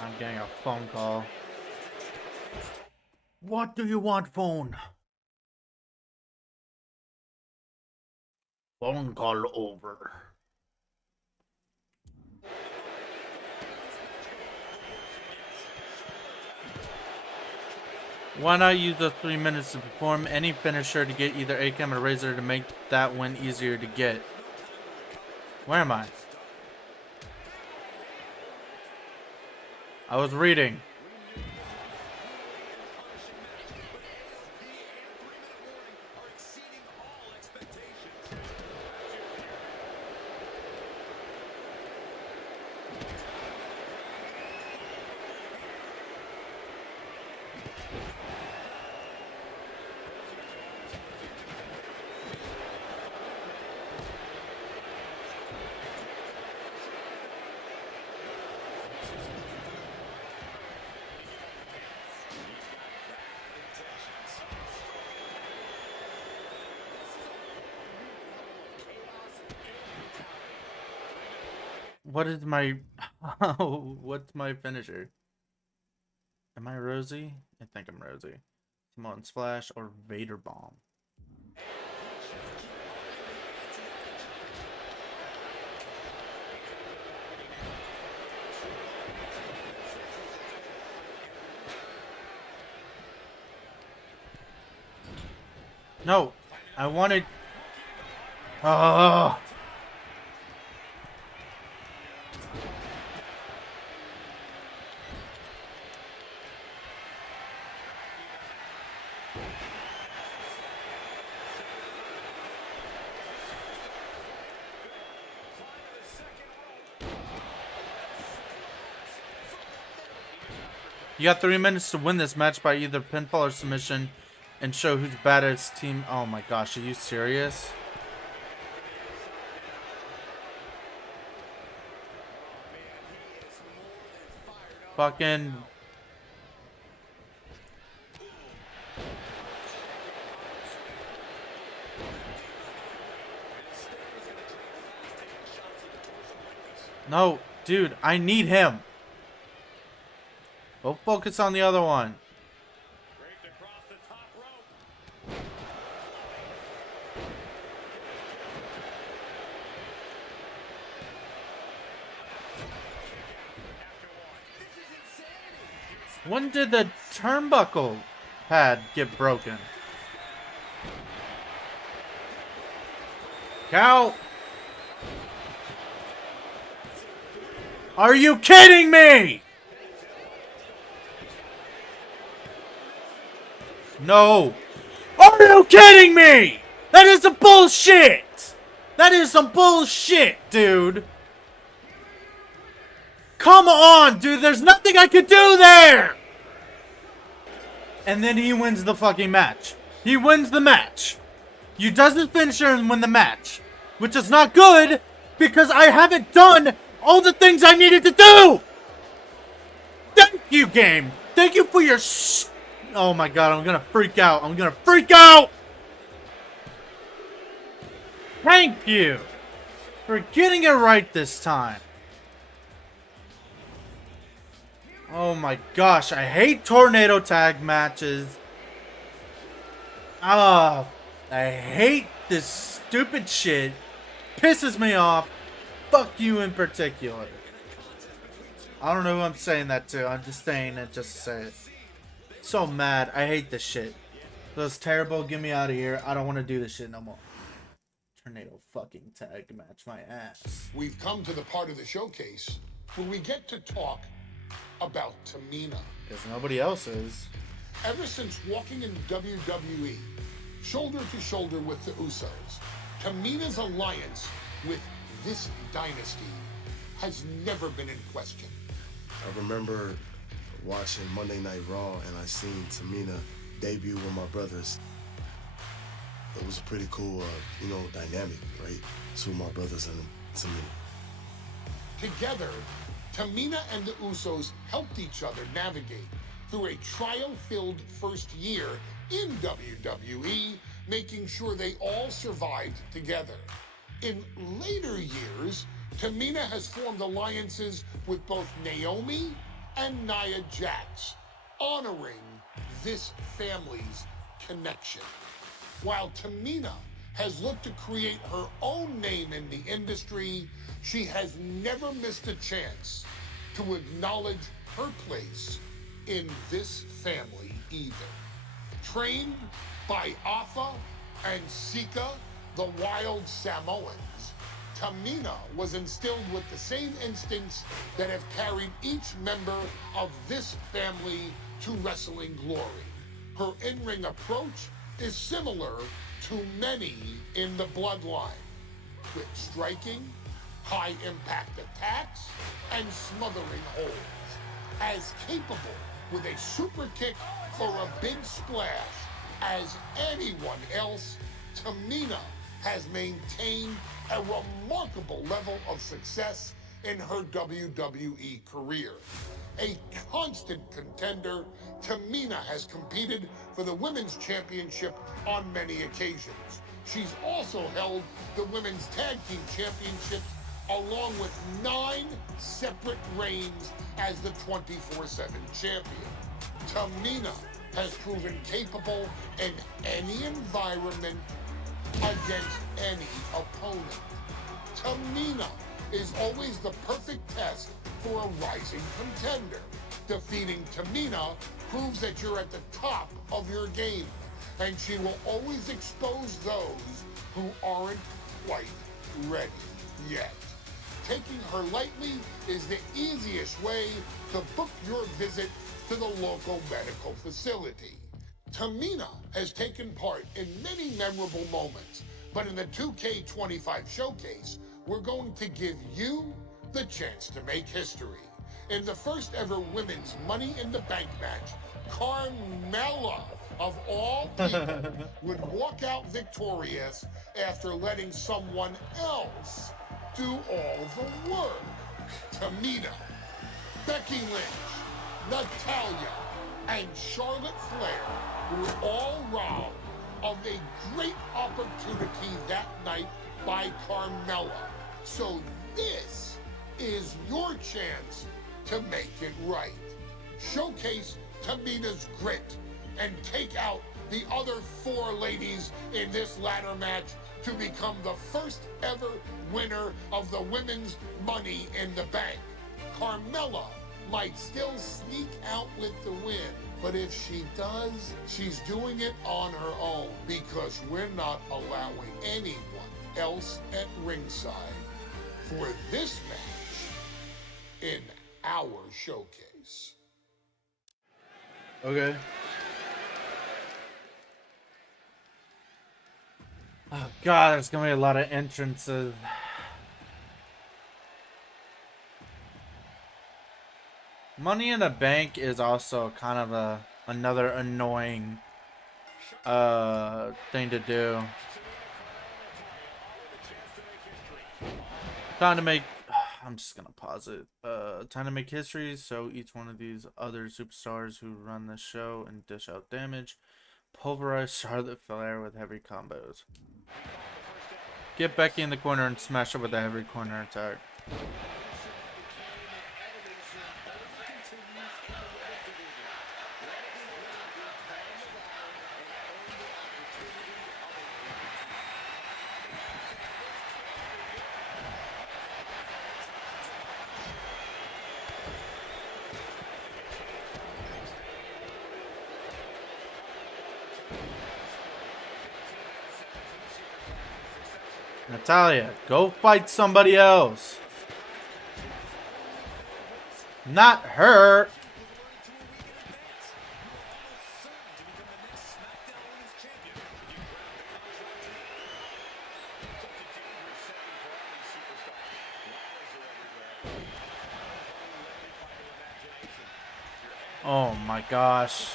I'm getting a phone call. What do you want, phone? Phone call over. Why not use the 3 minutes to perform any finisher to get either A-Cam or Razor to make that win easier to get? Where am I? I was reading. What is my... what's my finisher? Am I Rosie? I think I'm Rosie. Simone Splash or Vader Bomb. No, I wanted... Oh. You got 3 minutes to win this match by either pinfall or submission and show who's baddest team. Oh my gosh, are you serious? Fucking... No, dude, I need him. Go focus on the other one. When did the turnbuckle pad get broken? Cow! Are you kidding me? No. Are you kidding me? That is some bullshit. That is some bullshit, dude. Come on, dude. There's nothing I could do there. And then he wins the fucking match. He wins the match. You does the finisher and win the match. Which is not good because I haven't done all the things I needed to do. Thank you, game. Thank you for your... Oh my god, I'm gonna freak out. I'm gonna freak out! Thank you for getting it right this time. Oh my gosh, I hate tornado tag matches. I hate this stupid shit. Pisses me off. Fuck you in particular. I don't know who I'm saying that to. I'm just saying it just to say it. So mad. I hate this shit. That's terrible. Get me out of here. I don't want to do this shit no more. Tornado fucking tag match my ass. We've come to the part of the showcase where we get to talk about Tamina. Because nobody else is. Ever since walking in WWE, shoulder to shoulder with the Usos, Tamina's alliance with this dynasty has never been in question. I remember watching Monday Night Raw and I seen Tamina debut with my brothers. It was a pretty cool, dynamic, right? Two of my brothers and Tamina. Together, Tamina and the Usos helped each other navigate through a trial-filled first year in WWE, making sure they all survived together. In later years, Tamina has formed alliances with both Naomi and Nia Jax, honoring this family's connection. While Tamina has looked to create her own name in the industry, she has never missed a chance to acknowledge her place in this family either. Trained by Afa and Sika, the Wild Samoans, Tamina was instilled with the same instincts that have carried each member of this family to wrestling glory. Her in-ring approach is similar to many in the Bloodline, quick striking, high-impact attacks, and smothering holds. As capable with a super kick for a big splash as anyone else, Tamina has maintained a remarkable level of success in her WWE career. A constant contender, Tamina has competed for the Women's Championship on many occasions. She's also held the Women's Tag Team Championships along with 9 separate reigns as the 24/7 champion. Tamina has proven capable in any environment against any opponent. Tamina is always the perfect test for a rising contender. Defeating Tamina proves that you're at the top of your game, and she will always expose those who aren't quite ready yet. Taking her lightly is the easiest way to book your visit to the local medical facility. Tamina has taken part in many memorable moments, but in the 2K25 showcase, we're going to give you the chance to make history. In the first ever women's Money in the Bank match, Carmella, of all people, would walk out victorious after letting someone else do all the work. Tamina, Becky Lynch, Natalya, and Charlotte Flair were all robbed of a great opportunity that night by Carmella. So this is your chance to make it right. Showcase Tamina's grit and take out the other 4 ladies in this ladder match to become the first ever winner of the Women's Money in the Bank. Carmella might still sneak out with the win, but if she does, she's doing it on her own because we're not allowing anyone else at ringside for this match in our showcase. Okay. Oh god, there's gonna be a lot of entrances. Money in the Bank is also kind of another annoying thing to do. Time to make I'm just gonna pause it. Time to make history, so each one of these other superstars who run the show and dish out damage. Pulverize Charlotte Flair with heavy combos. Get Becky in the corner and smash her with a heavy corner attack. Natalya, go fight somebody else. Not her. Oh my gosh.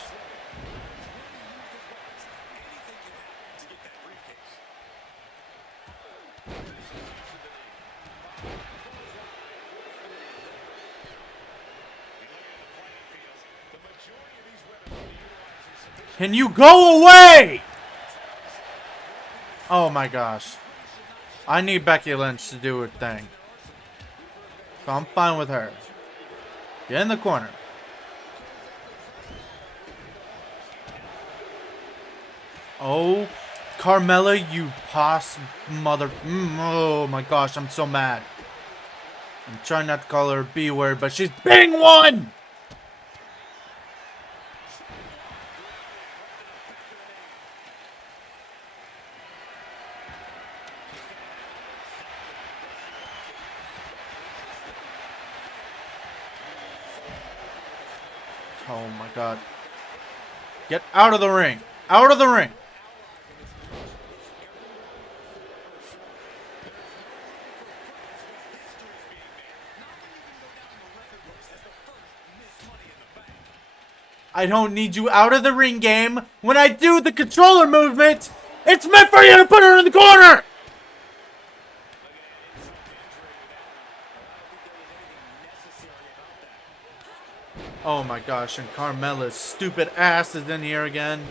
Can you go away? Oh my gosh. I need Becky Lynch to do her thing. So I'm fine with her. Get in the corner. Oh, Carmella, you mother. Oh my gosh, I'm so mad. I'm trying not to call her a B word, but she's being one! Oh my god. Get out of the ring. Out of the ring. I don't need you out of the ring game. When I do the controller movement, it's meant for you to put her in the corner. Oh my gosh, and Carmella's stupid ass is in here again.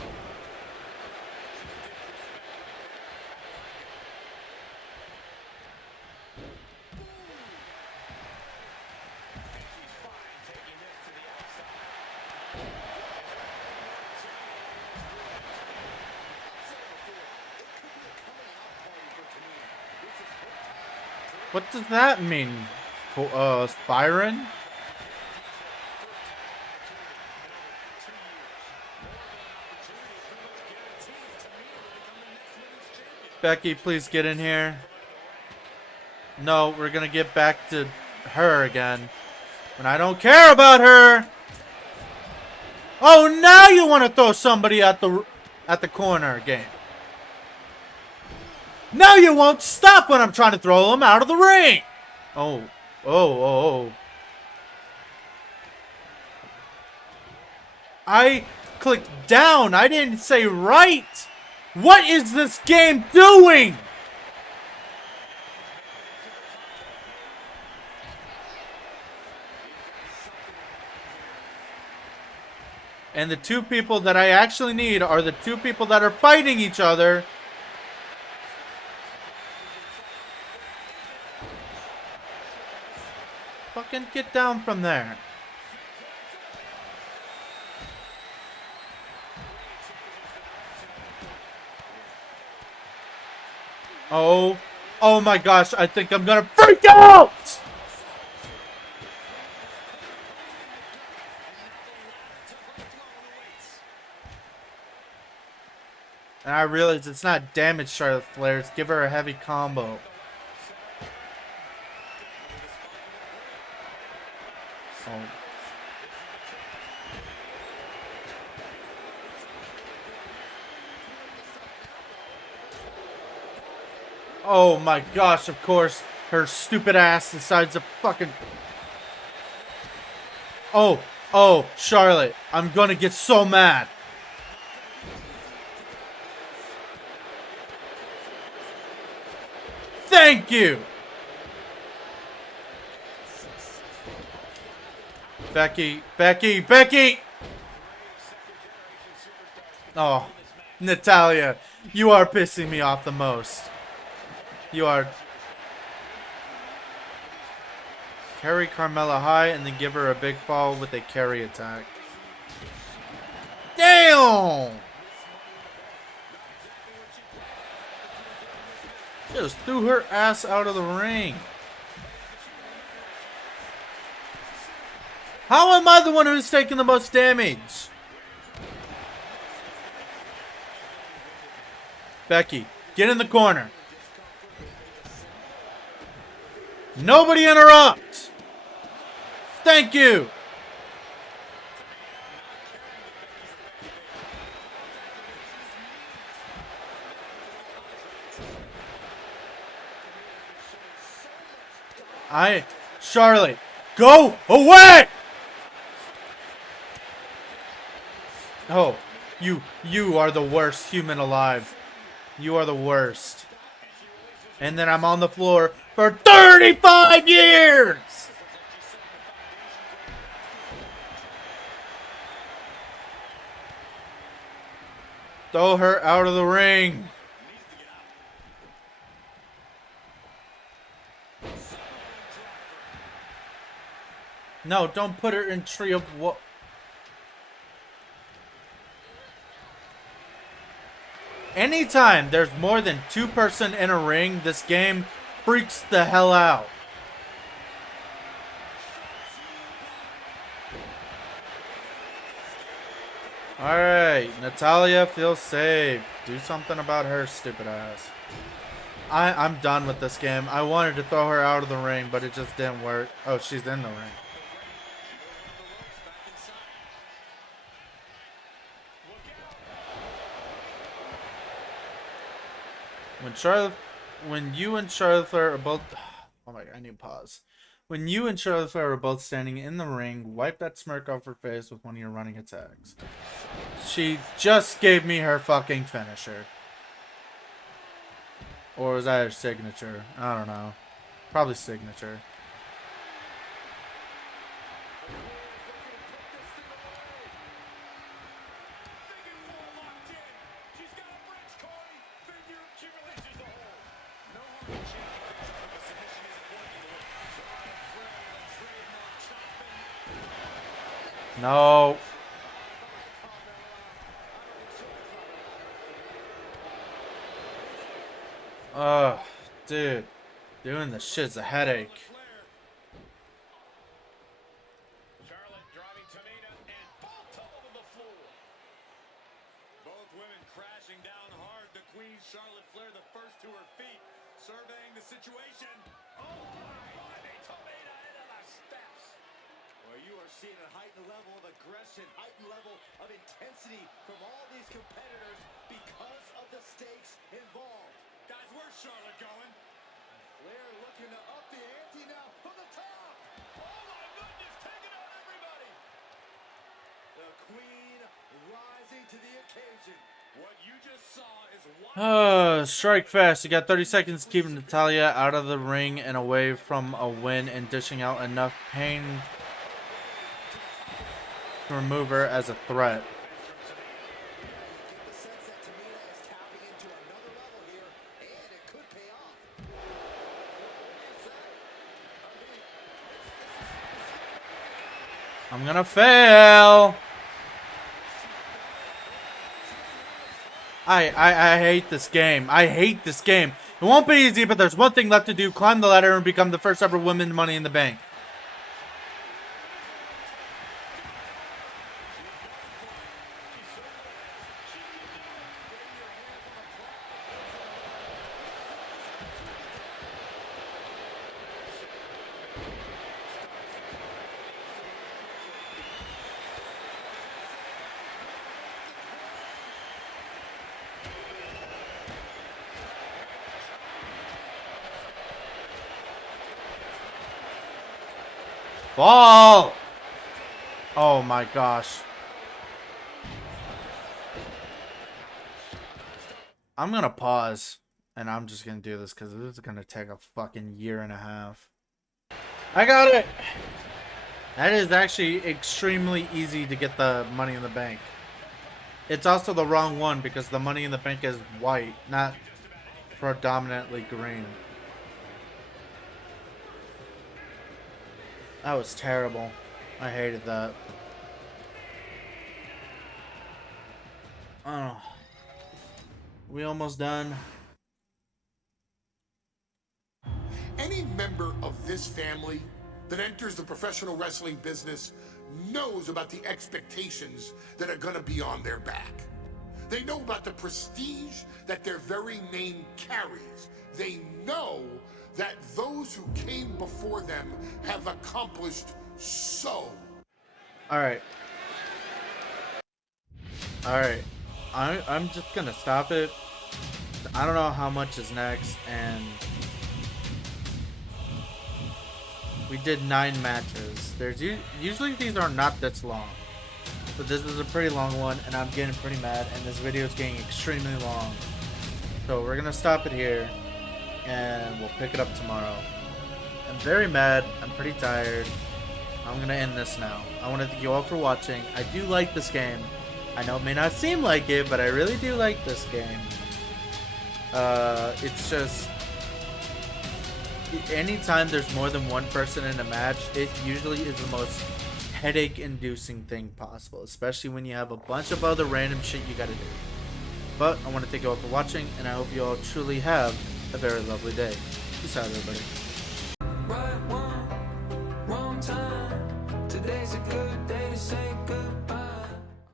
What does that mean? Byron? Becky, please get in here. No, we're gonna get back to her again. And I don't care about her! Oh, now you want to throw somebody at the corner game. Now you won't stop when I'm trying to throw them out of the ring! Oh. I clicked down. I didn't say right. What is this game doing? And the two people that I actually need are the two people that are fighting each other. Fucking get down from there. Oh my gosh, I think I'm gonna freak out! And I realize it's not damage Charlotte Flair, it's give her a heavy combo. Oh my gosh, of course, her stupid ass decides to fucking... Oh, Charlotte, I'm gonna get so mad. Thank you! Becky! Oh, Natalia, you are pissing me off the most. You are. Carry Carmella high and then give her a big fall with a carry attack. Damn! Just threw her ass out of the ring. How am I the one who's taking the most damage? Becky, get in the corner. Nobody interrupt! Thank you! Charlotte, go away! Oh, you are the worst human alive. You are the worst. And then I'm on the floor for 35 years! Throw her out of the ring. No, don't put her in tree of what? Anytime there's more than 2 person in a ring, this game freaks the hell out. Alright, Natalya feels safe. Do something about her stupid ass. I'm done with this game. I wanted to throw her out of the ring, but it just didn't work. Oh, she's in the ring. When you and Charlotte Flair are both, oh my god, I need to pause. When you and Charlotte Flair are both standing in the ring, wipe that smirk off her face with one of your running attacks. She just gave me her fucking finisher. Or was that her signature? I don't know. Probably signature. No. Dude. Doing this shit's a headache. Charlotte driving Tamina and both tumble to the floor. Both women crashing down hard. The Queen, Charlotte Flair, the first to her feet, surveying the situation. Oh my, Tamina into the steps. Well, you are seeing a heightened level of aggression, heightened level of intensity from all these competitors because of the stakes involved. Guys, where's Charlotte going? Flair looking to up the ante now from the top. Oh my goodness, taking out everybody. The Queen rising to the occasion. What you just saw is Strike fast. You got 30 seconds to keep Natalya out of the ring and away from a win and dishing out enough pain to remove her as a threat. I'm gonna fail. I hate this game. I hate this game. It won't be easy, but there's one thing left to do. Climb the ladder and become the first ever woman Money in the Bank. Ball! Oh my gosh. I'm gonna pause and I'm just gonna do this because this is gonna take a fucking year and a half. I got it! That is actually extremely easy to get the Money in the Bank. It's also the wrong one because the Money in the Bank is white, not predominantly green. That was terrible. I hated that. Oh. We almost done. Any member of this family that enters the professional wrestling business knows about the expectations that are going to be on their back. They know about the prestige that their very name carries. They know that those who came before them have accomplished so. Alright. Alright. I'm just gonna stop it. I don't know how much is next, and we did 9 matches. There's usually these are not this long, but this is a pretty long one, and I'm getting pretty mad, and this video is getting extremely long. So we're gonna stop it here, and we'll pick it up tomorrow. I'm very mad. I'm pretty tired. I'm gonna end this now. I want to thank you all for watching. I do like this game. I know it may not seem like it, but I really do like this game. It's just, anytime there's more than one person in a match, it usually is the most headache-inducing thing possible, especially when you have a bunch of other random shit you gotta do. But I want to thank you all for watching, and I hope you all truly have a very lovely day. Peace out, everybody. Right one, wrong time. Today's a good day to say